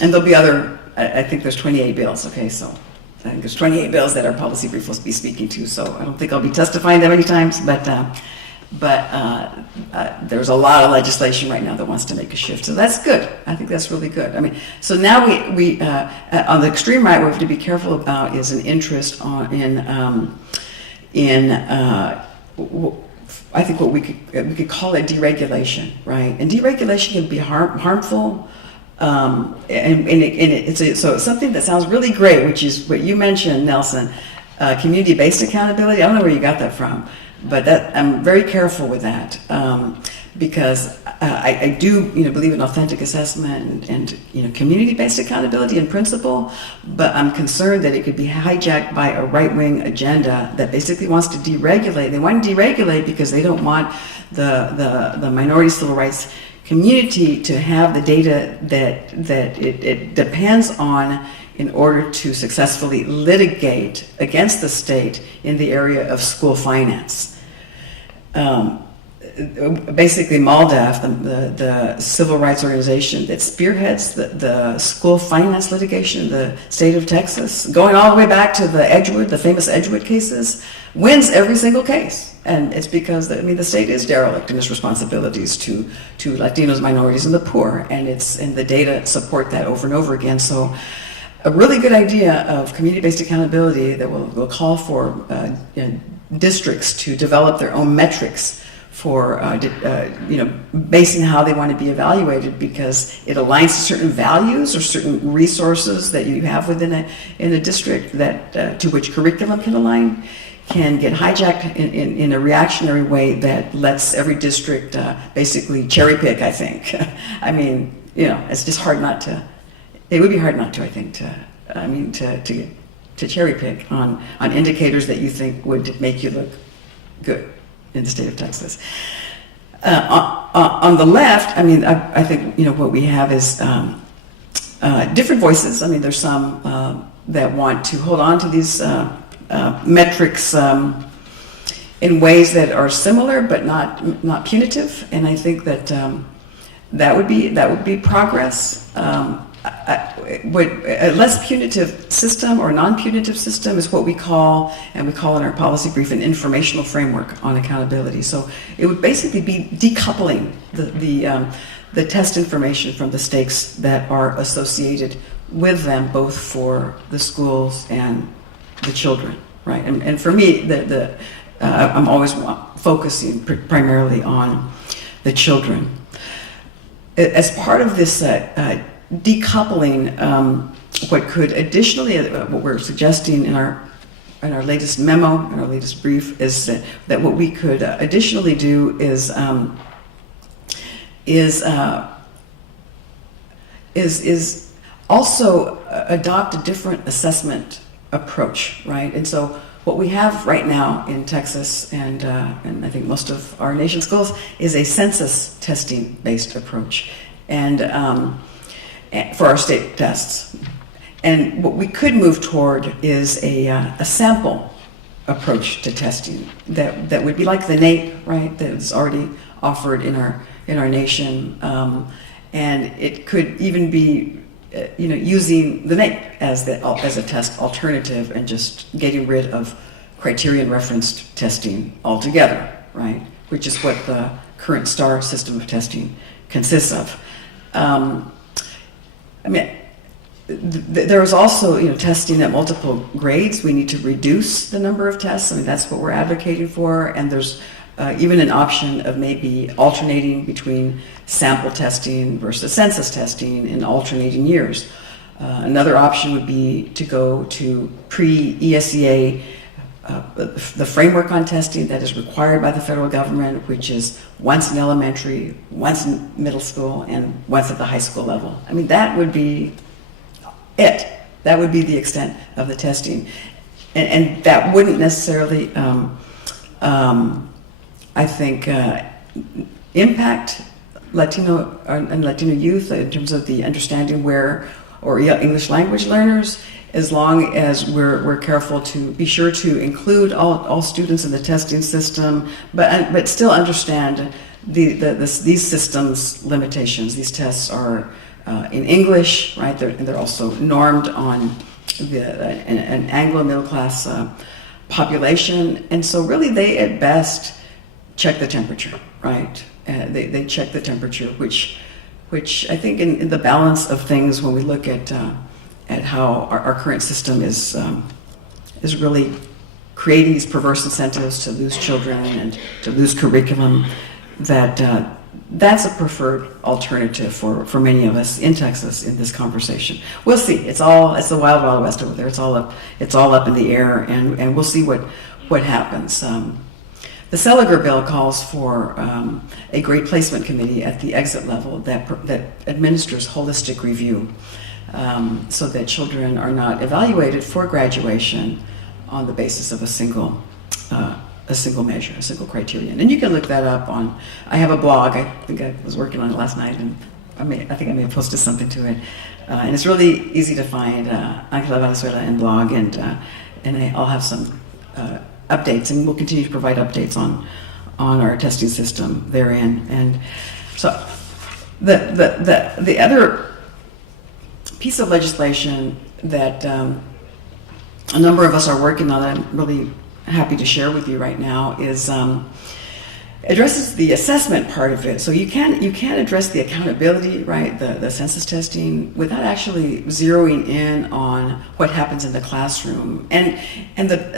and there'll be other. I think there's 28 bills. Okay, so I think there's 28 bills that our policy brief will be speaking to. So I don't think I'll be testifying that many times, but there's a lot of legislation right now that wants to make a shift. So that's good. I think that's really good. So now we on the extreme right, what we have to be careful about is an interest in I think what we could call it deregulation, right? And deregulation can be harmful So it's something that sounds really great, which is what you mentioned, Nelson, community-based accountability. I don't know where you got that from, but I'm very careful with that, because I do believe in authentic assessment and community-based accountability in principle, but I'm concerned that it could be hijacked by a right-wing agenda that basically wants to deregulate. They want to deregulate because they don't want the minority civil rights community to have the data that it depends on in order to successfully litigate against the state in the area of school finance. Basically, MALDEF, the civil rights organization that spearheads the school finance litigation in the state of Texas, going all the way back to the famous Edgewood cases, wins every single case. And it's because the state is derelict in its responsibilities to Latinos, minorities, and the poor, and the data support that over and over again. So, a really good idea of community-based accountability that will call for districts to develop their own metrics for basing how they want to be evaluated, because it aligns to certain values or certain resources that you have within a district that to which curriculum can align, can get hijacked in a reactionary way that lets every district basically cherry pick, I think. It's just hard not to. It would be hard not to, I think, to cherry pick on indicators that you think would make you look good in the state of Texas. On the left, I think what we have is different voices. There's some that want to hold on to these metrics in ways that are similar but not punitive, and I think that that would be progress. A less punitive system or non-punitive system is what we call in our policy brief an informational framework on accountability. So it would basically be decoupling the test information from the stakes that are associated with them, both for the schools and the children, right? And for me, I'm always focusing primarily on the children. As part of this decoupling, what could additionally, what we're suggesting in our latest memo, in our latest brief, is that what we could additionally do is also adopt a different assessment approach, right? And so what we have right now in Texas and I think most of our nation's schools is a census testing based approach, and for our state tests. And what we could move toward is a sample approach to testing that would be like the NAEP, right? That is already offered in our nation, and it could even be using the NAEP as a test alternative and just getting rid of criterion referenced testing altogether, right? Which is what the current STAR system of testing consists of. There is also, testing at multiple grades. We need to reduce the number of tests. That's what we're advocating for. And there's even an option of maybe alternating between sample testing versus census testing in alternating years. Another option would be to go to pre-ESEA, the framework on testing that is required by the federal government, which is once in elementary, once in middle school, and once at the high school level. That would be it. That would be the extent of the testing. And that wouldn't necessarily, I think, impact Latino and Latino youth in terms of the understanding or English language learners, as long as we're careful to be sure to include all students in the testing system, but still understand these systems' limitations. These tests are in English, right? They're also normed on an Anglo middle class population, and so really they at best check the temperature, right? They check the temperature, which I think in the balance of things, when we look at how our current system is really creating these perverse incentives to lose children and to lose curriculum, that that's a preferred alternative for many of us in Texas in this conversation. We'll see. It's the wild, wild west over there. It's all up in the air, and we'll see what happens. The Seliger bill calls for a grade placement committee at the exit level that administers holistic review, so that children are not evaluated for graduation on the basis of a single measure, a single criterion. And you can look that up on, I have a blog, I think I was working on it last night, and I think I may have posted something to it. And it's really easy to find, Untitled Valenzuela and blog, and I'll have some updates, and we'll continue to provide updates on our testing system therein. And so the other piece of legislation that a number of us are working on, I'm really happy to share with you right now, is addresses the assessment part of it. So you can't address the accountability, right, the census testing, without actually zeroing in on what happens in the classroom. And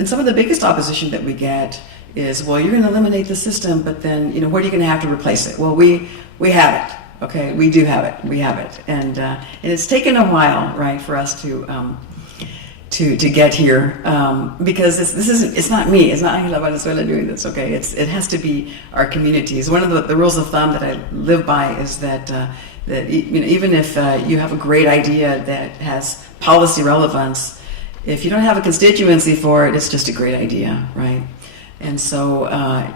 some of the biggest opposition that we get is, well, you're going to eliminate the system, but then, what are you going to have to replace it? Well, we have it. Okay, we do have it. We have it, and it's taken a while, right, for us to get here, because it's not me, it's not Angela Valenzuela doing this, okay? It has to be our communities. One of the rules of thumb that I live by is that even if you have a great idea that has policy relevance, if you don't have a constituency for it, it's just a great idea, right? And so,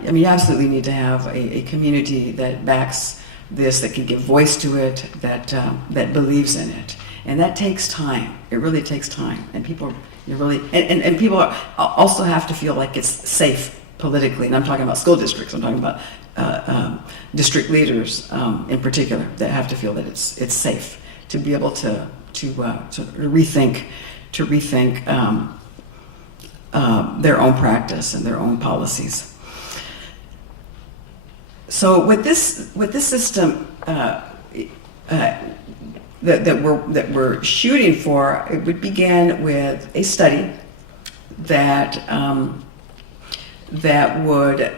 you absolutely need to have a community that backs this, that can give voice to it, that believes in it. And that takes time. It really takes time. And people and people also have to feel like it's safe politically. And I'm talking about school districts. I'm talking about district leaders in particular that have to feel that it's safe to be able to rethink their own practice and their own policies. So with this system that we're shooting for, it would begin with a study that would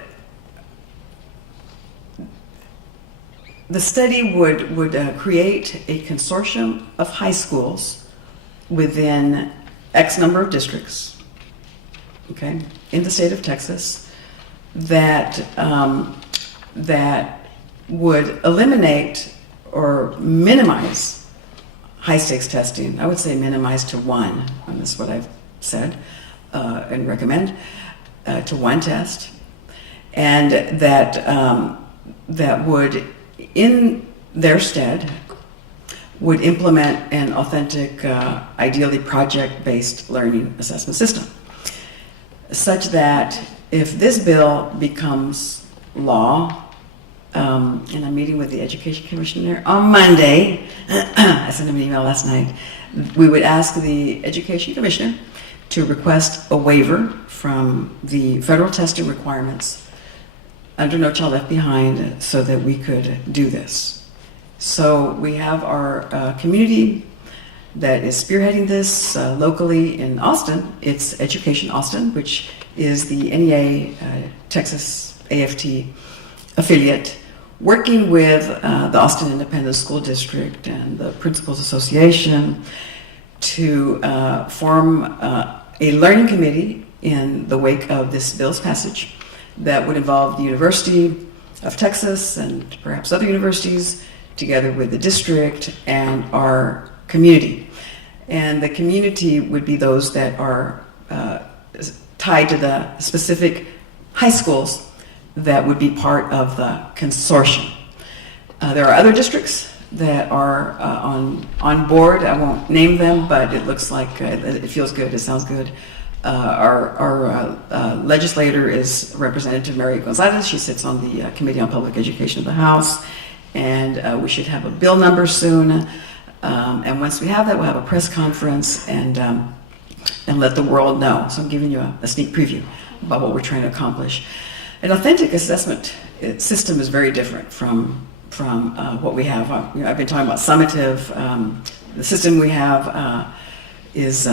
create a consortium of high schools within X number of districts, okay, in the state of Texas, that would eliminate or minimize high stakes testing. I would say minimize to one, and that's what I've said and recommend, to one test, and that would, in their stead, would implement an authentic, ideally project-based learning assessment system, such that if this bill becomes law, and I'm meeting with the Education Commissioner on Monday. I sent him an email last night. We would ask the Education Commissioner to request a waiver from the federal testing requirements under No Child Left Behind so that we could do this. So we have our community that is spearheading this locally in Austin. It's Education Austin, which is the NEA Texas AFT affiliate, working with the Austin Independent School District and the Principals Association to form a learning committee in the wake of this bill's passage that would involve the University of Texas and perhaps other universities, together with the district and our community. And the community would be those that are tied to the specific high schools that would be part of the consortium. There are other districts that are on board. I won't name them, but it looks like it feels good, it sounds good. Our legislator is Representative Mary Gonzalez. She sits on the Committee on Public Education of the House, and we should have a bill number soon. And once we have that, we'll have a press conference and let the world know. So I'm giving you a sneak preview about what we're trying to accomplish. An authentic assessment system is very different from what we have. I've been talking about summative. The system we have is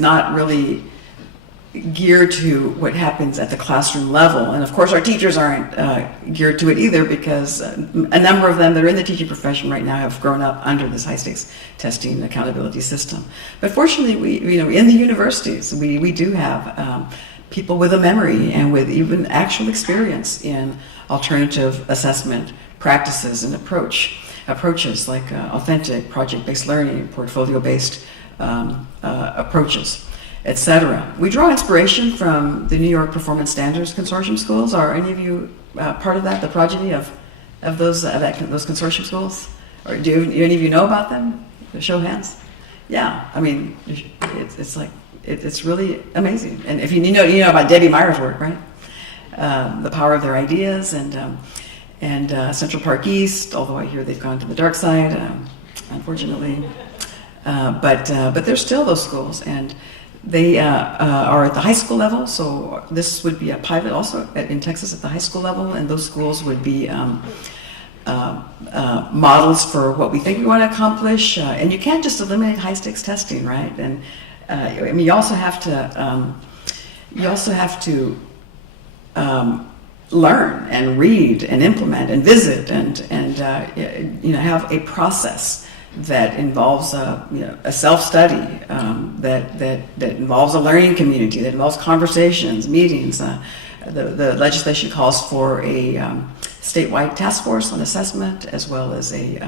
not really geared to what happens at the classroom level. And of course, our teachers aren't geared to it either, because a number of them that are in the teaching profession right now have grown up under this high-stakes testing accountability system. But fortunately, in the universities, we do have people with a memory and with even actual experience in alternative assessment practices and approaches like authentic project-based learning, portfolio-based approaches, etc. We draw inspiration from the New York Performance Standards Consortium schools. Are any of you part of that, the progeny of those consortium schools? Or do any of you know about them? Show of hands. Yeah, I mean, it's really amazing. And if you know about Debbie Meyer's work, right? The power of their ideas, and Central Park East, although I hear they've gone to the dark side, unfortunately. But there's still those schools, and they are at the high school level. So this would be a pilot also in Texas at the high school level, and those schools would be models for what we think we want to accomplish. And you can't just eliminate high stakes testing, right? And I mean, you also have to learn and read and implement and visit and have a process that involves a self-study, that involves a learning community, that involves conversations, meetings. The legislation calls for a statewide task force on assessment, as well as a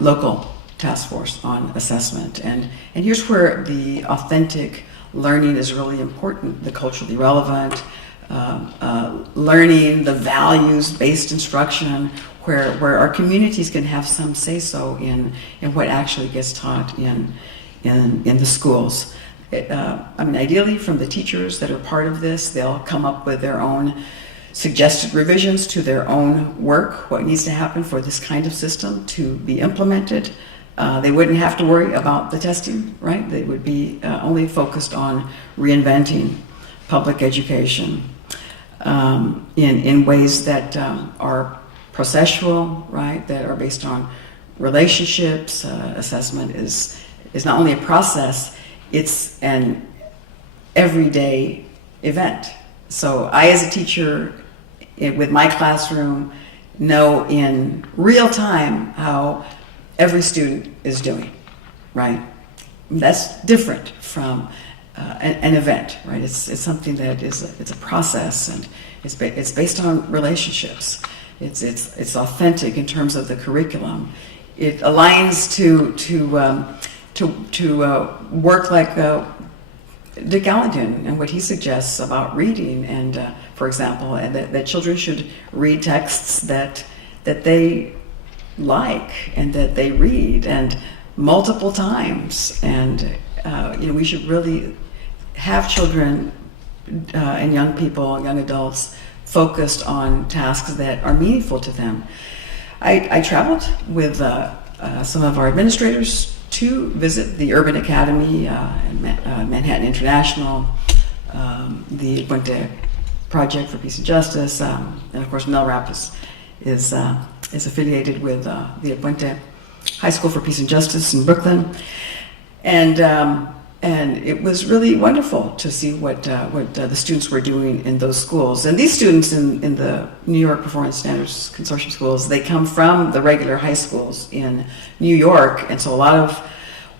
local task force on assessment. And here's where the authentic learning is really important, the culturally relevant learning, the values-based instruction, where our communities can have some say-so in what actually gets taught in the schools. I mean, ideally, from the teachers that are part of this, they'll come up with their own suggested revisions to their own work, what needs to happen for this kind of system to be implemented. They wouldn't have to worry about the testing, right? They would be only focused on reinventing public education in ways that are processual, right? That are based on relationships. Assessment is not only a process, it's an everyday event. So I, as a teacher, with my classroom, know in real time how every student is doing, right? That's different from an event, right? It's something that it's a process, and it's based on relationships. It's authentic in terms of the curriculum. It aligns to work like Dick Allington and what he suggests about reading, and for example, and that children should read texts that they like and that they read and multiple times, and we should really have children and young people, young adults, focused on tasks that are meaningful to them. I traveled with some of our administrators to visit the Urban Academy and Manhattan International, the Puente Project for Peace and Justice, and of course MelRAP is affiliated with the Puente High School for Peace and Justice in Brooklyn, and it was really wonderful to see what the students were doing in those schools. And these students in the New York Performance Standards Consortium schools, they come from the regular high schools in New York, and so a lot of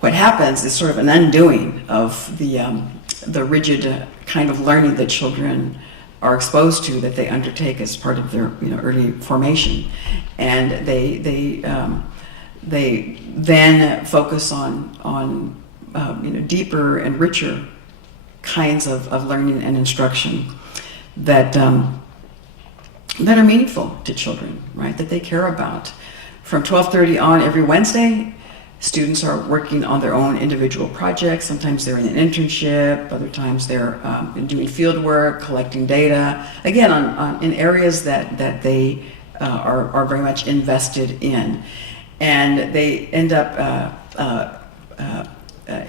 what happens is sort of an undoing of the rigid kind of learning that children are exposed to, that they undertake as part of their early formation, and they then focus on deeper and richer kinds of learning and instruction that are meaningful to children, right? That they care about. From 12:30 on every Wednesday, students are working on their own individual projects. Sometimes they're in an internship, other times they're doing field work, collecting data, again, in areas that they are very much invested in. And they end up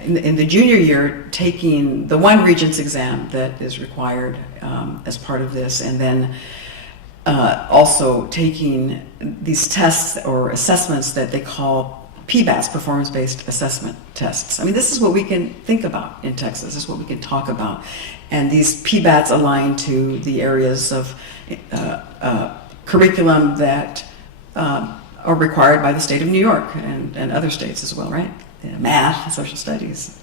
in the junior year taking the one Regents exam that is required as part of this, and then also taking these tests or assessments that they call PBATs, performance-based assessment tests. I mean, this is what we can think about in Texas. This is what we can talk about. And these PBATs align to the areas of curriculum that are required by the state of New York and other states as well, right? Math, social studies,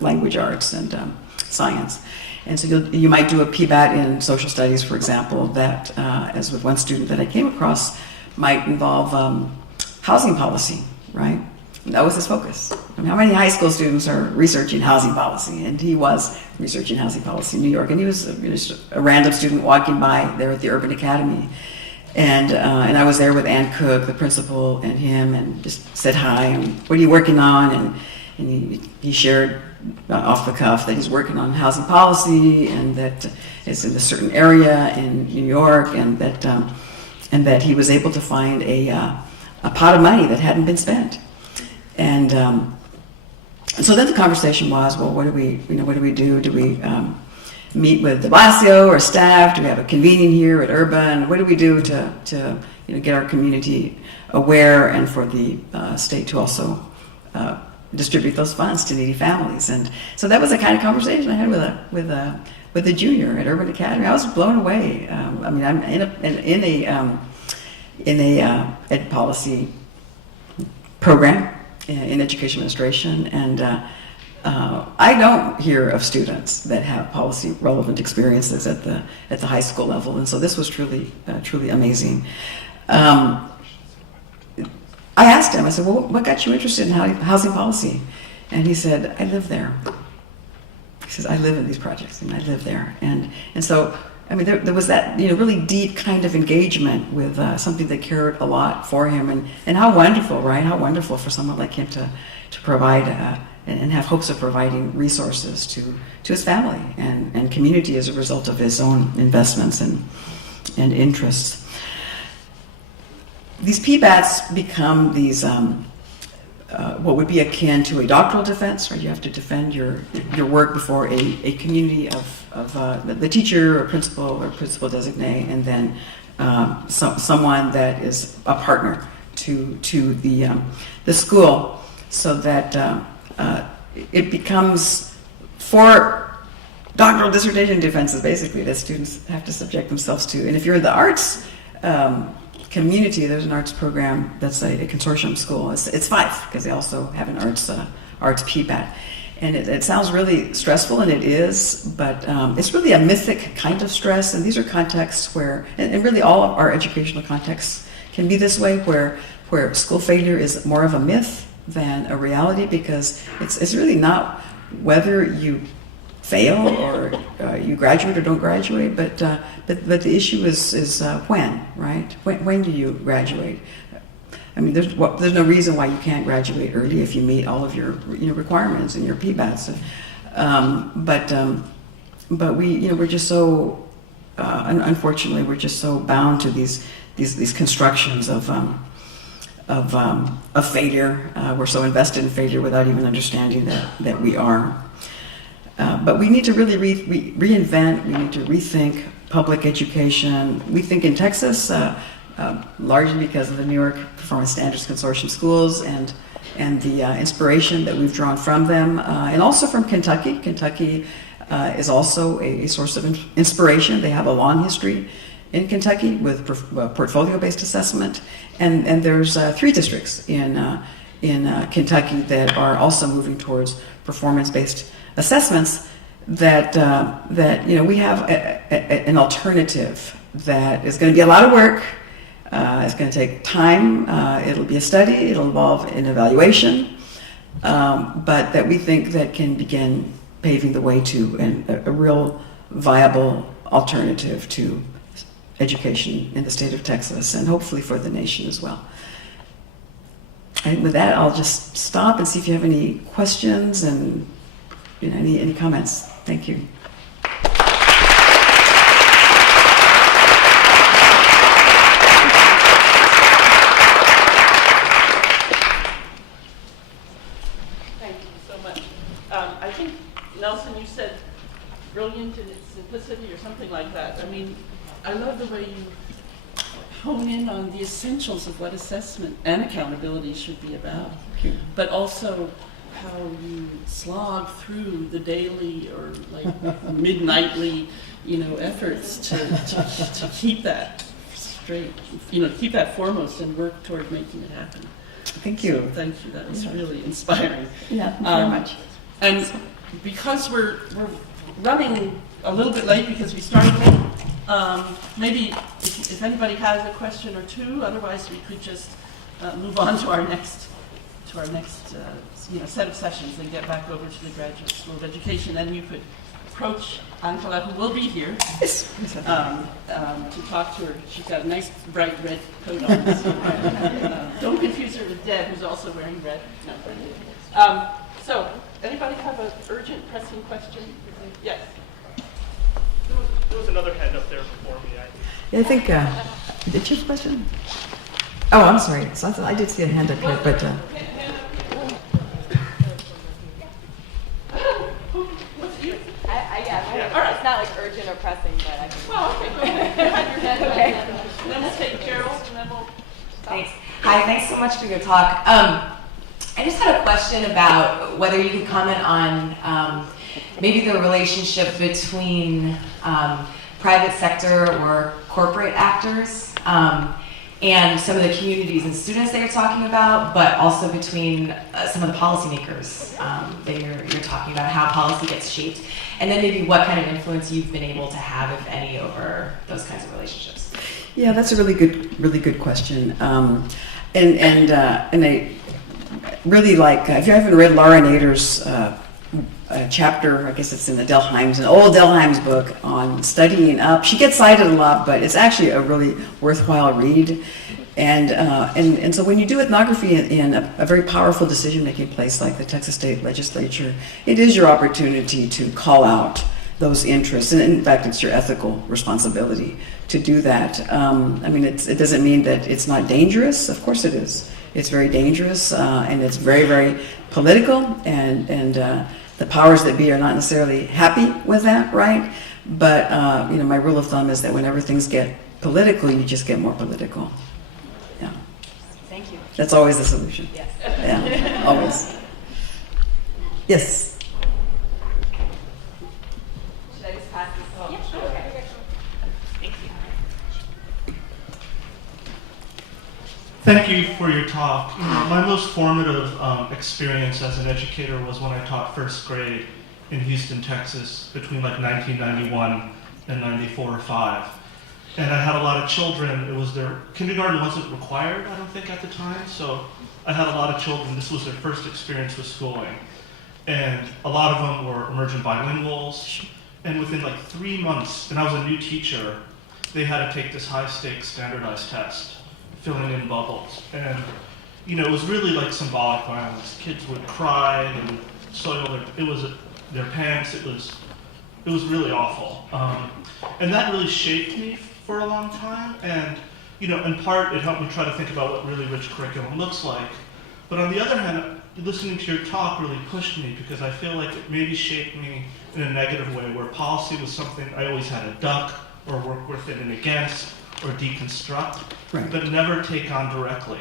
language arts, and science. And so you might do a PBAT in social studies, for example, that, as with one student that I came across, might involve housing policy, right? And that was his focus. I mean, how many high school students are researching housing policy? And he was researching housing policy in New York. And he was just a random student walking by there at the Urban Academy. And I was there with Ann Cook, the principal, and him, and just said hi, and what are you working on? And he shared off the cuff that he's working on housing policy, and that it's in a certain area in New York, and that he was able to find a pot of money that hadn't been spent. And so then the conversation was, well, what do we do? Do we meet with de Blasio or staff? Do we have a convening here at Urban? What do we do to get our community aware, and for the state to also distribute those funds to needy families? And so that was the kind of conversation I had with a junior at Urban Academy. I was blown away. I mean, I'm in a ed policy program in education administration, and I don't hear of students that have policy relevant experiences at the high school level, and so this was truly amazing. I asked him, I said, well, what got you interested in housing policy? And he said, I live there. He says, I live in these projects, and I live there. And so, I mean, there was that really deep kind of engagement with something that cared a lot for him, and how wonderful, right? How wonderful for someone like him to provide and have hopes of providing resources to his family and community as a result of his own investments and interests. These PBATs become these what would be akin to a doctoral defense, right? You have to defend your work before a community of the teacher or principal designate, and then someone that is a partner to the school, so that it becomes, for doctoral dissertation defenses, basically, that students have to subject themselves to. And if you're in the arts community, there's an arts program that's a consortium school. It's 5, because they also have an arts PBAT. And it sounds really stressful, and it is, but it's really a mythic kind of stress. And these are contexts where, and really all of our educational contexts can be this way, where school failure is more of a myth than a reality, because it's really not whether you fail or you graduate or don't graduate, but the issue is when, right? When do you graduate? I mean, there's no reason why you can't graduate early if you meet all of your requirements and your PBATs. But we're just so unfortunately we're just so bound to these constructions of failure. We're so invested in failure without even understanding that we are. But we need to really reinvent. We need to rethink public education. We think in Texas, largely because of the New York Performance Standards Consortium schools and the inspiration that we've drawn from them, and also from Kentucky. Kentucky is also a source of inspiration. They have a long history in Kentucky with portfolio-based assessment, and there's 3 districts in Kentucky that are also moving towards performance-based assessments. That we have an alternative that is going to be a lot of work. It's going to take time. It'll be a study. It'll involve an evaluation, but that we think that can begin paving the way to a real viable alternative to education in the state of Texas, and hopefully for the nation as well. And with that, I'll just stop and see if you have any questions and any comments. Thank you. Thank you so much. I think, Nelson, you said brilliant in its simplicity or something like that. I mean, I love the way you hone in on the essentials of what assessment and accountability should be about, but also how you slog through the daily or like midnightly, efforts to keep that straight, keep that foremost and work toward making it happen. Thank you. So thank you. That was really inspiring. Yeah, thank you very much. And because we're running a little bit late because we started late, maybe if anybody has a question or two, otherwise we could just move on to our next set of sessions and get back over to the Graduate School of Education. And you could approach Angela, who will be here, to talk to her. She's got a nice bright red coat on. So, don't confuse her with Deb, who's also wearing red. No. So, anybody have an urgent, pressing question? Yes. There was another hand up there before me. Yeah, I think, did you have a question? Oh, I'm sorry. So I did see a hand up here, but... All right. It's not like urgent or pressing, but I can... Well, okay, go ahead. Okay. And then we'll take Gerald, and then we'll... Thanks. Hi, thanks so much for your talk. I just had a question about whether you could comment on maybe the relationship between private sector or corporate actors and some of the communities and students that you're talking about, but also between some of the policymakers that you're talking about, how policy gets shaped, and then maybe what kind of influence you've been able to have, if any, over those kinds of relationships. Yeah, that's a really good question. And I really like, if you haven't read Laura Nader's chapter, I guess it's in the an old Delheims book on studying up. She gets cited a lot, but it's actually a really worthwhile read. And so when you do ethnography in a very powerful decision-making place like the Texas State Legislature, it is your opportunity to call out those interests. And in fact, it's your ethical responsibility to do that. It doesn't mean that it's not dangerous. Of course it is. It's very dangerous, and it's very, very political, and the powers that be are not necessarily happy with that, right? But, my rule of thumb is that whenever things get political, you just get more political. Yeah. Thank you. That's always the solution. Yes. Yeah, always. Yes. Should I just pass this? Oh, yeah, sure. Okay. Thank you. Thank you for your talk. My most formative experience as an educator was when I taught first grade in Houston, Texas, between like 1991 and 94 or 5. And I had a lot of children. Kindergarten wasn't required, I don't think, at the time. So I had a lot of children. This was their first experience with schooling. And a lot of them were emergent bilinguals. And within like 3 months, and I was a new teacher, they had to take this high-stakes standardized test, filling in bubbles. And, it was really like symbolic violence. Kids would cry and soil their pants. It was really awful. And that really shaped me for a long time. And, in part, it helped me try to think about what really rich curriculum looks like. But on the other hand, listening to your talk really pushed me, because I feel like it maybe shaped me in a negative way, where policy was something I always had to duck or work with it and against or deconstruct, Right. but never take on directly.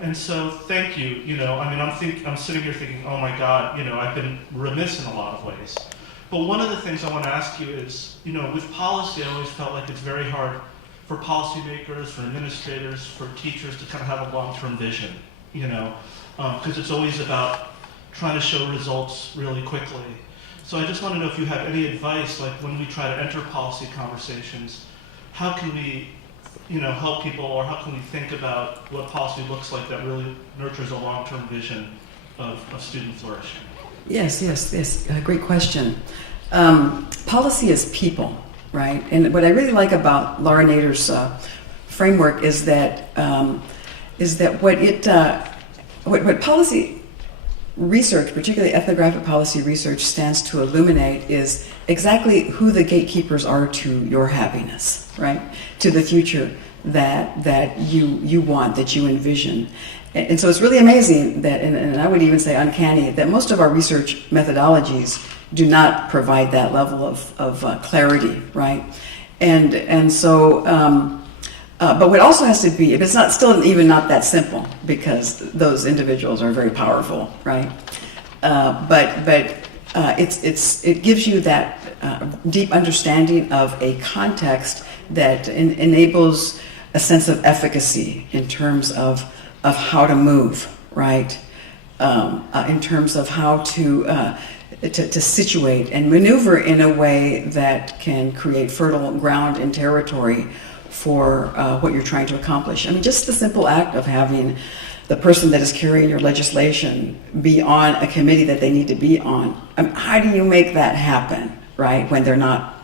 And so thank you. I'm sitting here thinking, oh my God, I've been remiss in a lot of ways. But one of the things I want to ask you is, with policy, I always felt like it's very hard for policymakers, for administrators, for teachers to kind of have a long-term vision, because it's always about trying to show results really quickly. So I just want to know if you have any advice, like when we try to enter policy conversations, how can we, help people, or how can we think about what policy looks like that really nurtures a long-term vision of student flourishing? Yes. Great question. Policy is people, right? And what I really like about Laura Nader's framework is that what policy research, particularly ethnographic policy research, stands to illuminate is exactly who the gatekeepers are to your happiness, right? To the future that you want, that you envision. And so it's really amazing that, and I would even say uncanny, that most of our research methodologies do not provide that level of clarity, right? And so But what also has to be, if it's not still even not that simple, because those individuals are very powerful, right? It gives you that deep understanding of a context that enables a sense of efficacy in terms of how to move, right? In terms of how to situate and maneuver in a way that can create fertile ground and territory for what you're trying to accomplish. I mean, just the simple act of having the person that is carrying your legislation be on a committee that they need to be on. I mean, how do you make that happen, right, when they're not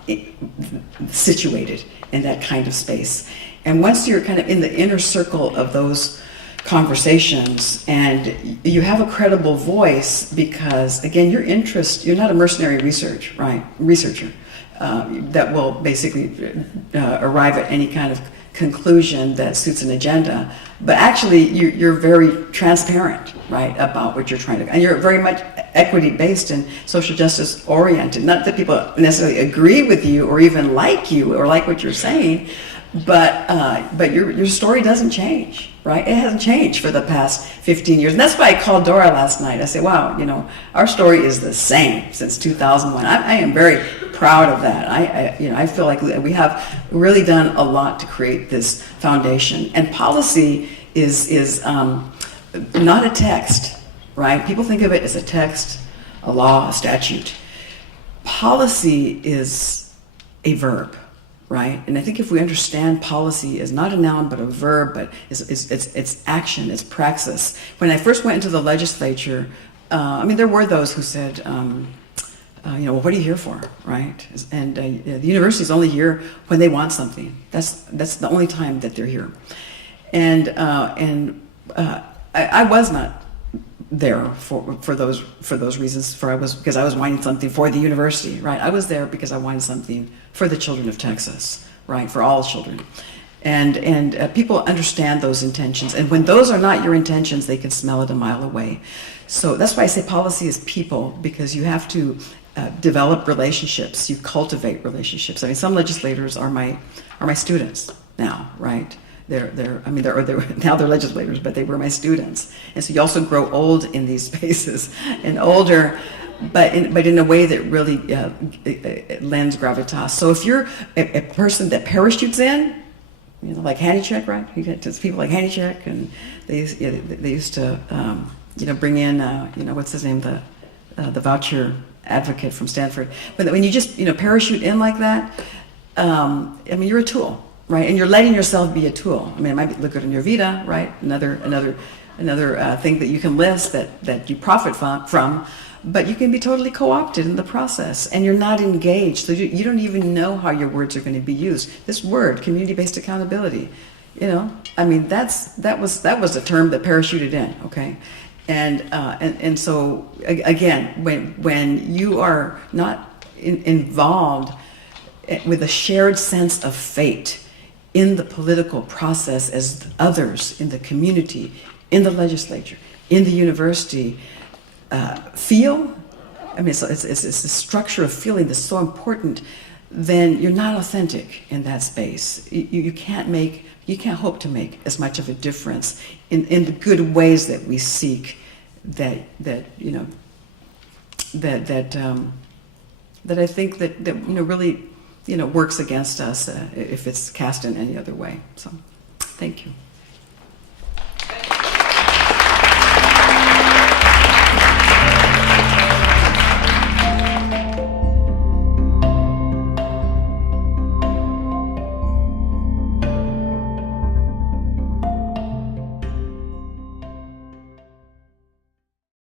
situated in that kind of space? And once you're kind of in the inner circle of those conversations and you have a credible voice, because again, you're not a mercenary researcher that will basically arrive at any kind of conclusion that suits an agenda, but actually you're very transparent, right, about what you're trying to, and you're very much equity-based and social justice oriented. Not that people necessarily agree with you or even like you or like what you're saying, but your story doesn't change, right? It hasn't changed for the past 15 years. And that's why I called Dora last night. I said, wow, our story is the same since 2001. I am very proud of that. I feel like we have really done a lot to create this foundation. And policy is not a text, right? People think of it as a text, a law, a statute. Policy is a verb. Right, and I think if we understand policy as not a noun but a verb, but it's action, it's praxis. When I first went into the legislature, there were those who said, well, what are you here for, right? And the university is only here when they want something. That's the only time that they're here. And I was not there for those reasons. Because I was wanting something for the university, right? I was there because I wanted something for the children of Texas, right? For all children, and people understand those intentions. And when those are not your intentions, they can smell it a mile away. So that's why I say policy is people, because you have to develop relationships. You cultivate relationships. I mean, some legislators are my students now, right? They're now they're legislators, but they were my students. And so you also grow old in these spaces, and older, but in a way that really lends gravitas. So if you're a person that parachutes in, like Handycheck, right? You get to people like Handycheck, and they used to bring in what's his name, the voucher advocate from Stanford. But when you just parachute in like that, you're a tool. Right, and you're letting yourself be a tool. I mean, it might look good in your Vita, right? Another thing that you can list that you profit from, but you can be totally co-opted in the process, and you're not engaged, so you don't even know how your words are going to be used. This word, community-based accountability, that was a term that parachuted in, okay, and so again, when you are not involved with a shared sense of fate in the political process as others in the community, in the legislature, in the university feel, it's a structure of feeling that's so important, then you're not authentic in that space. You can't hope to make as much of a difference in the good ways that we seek that I think that really works against us if it's cast in any other way. So, thank you.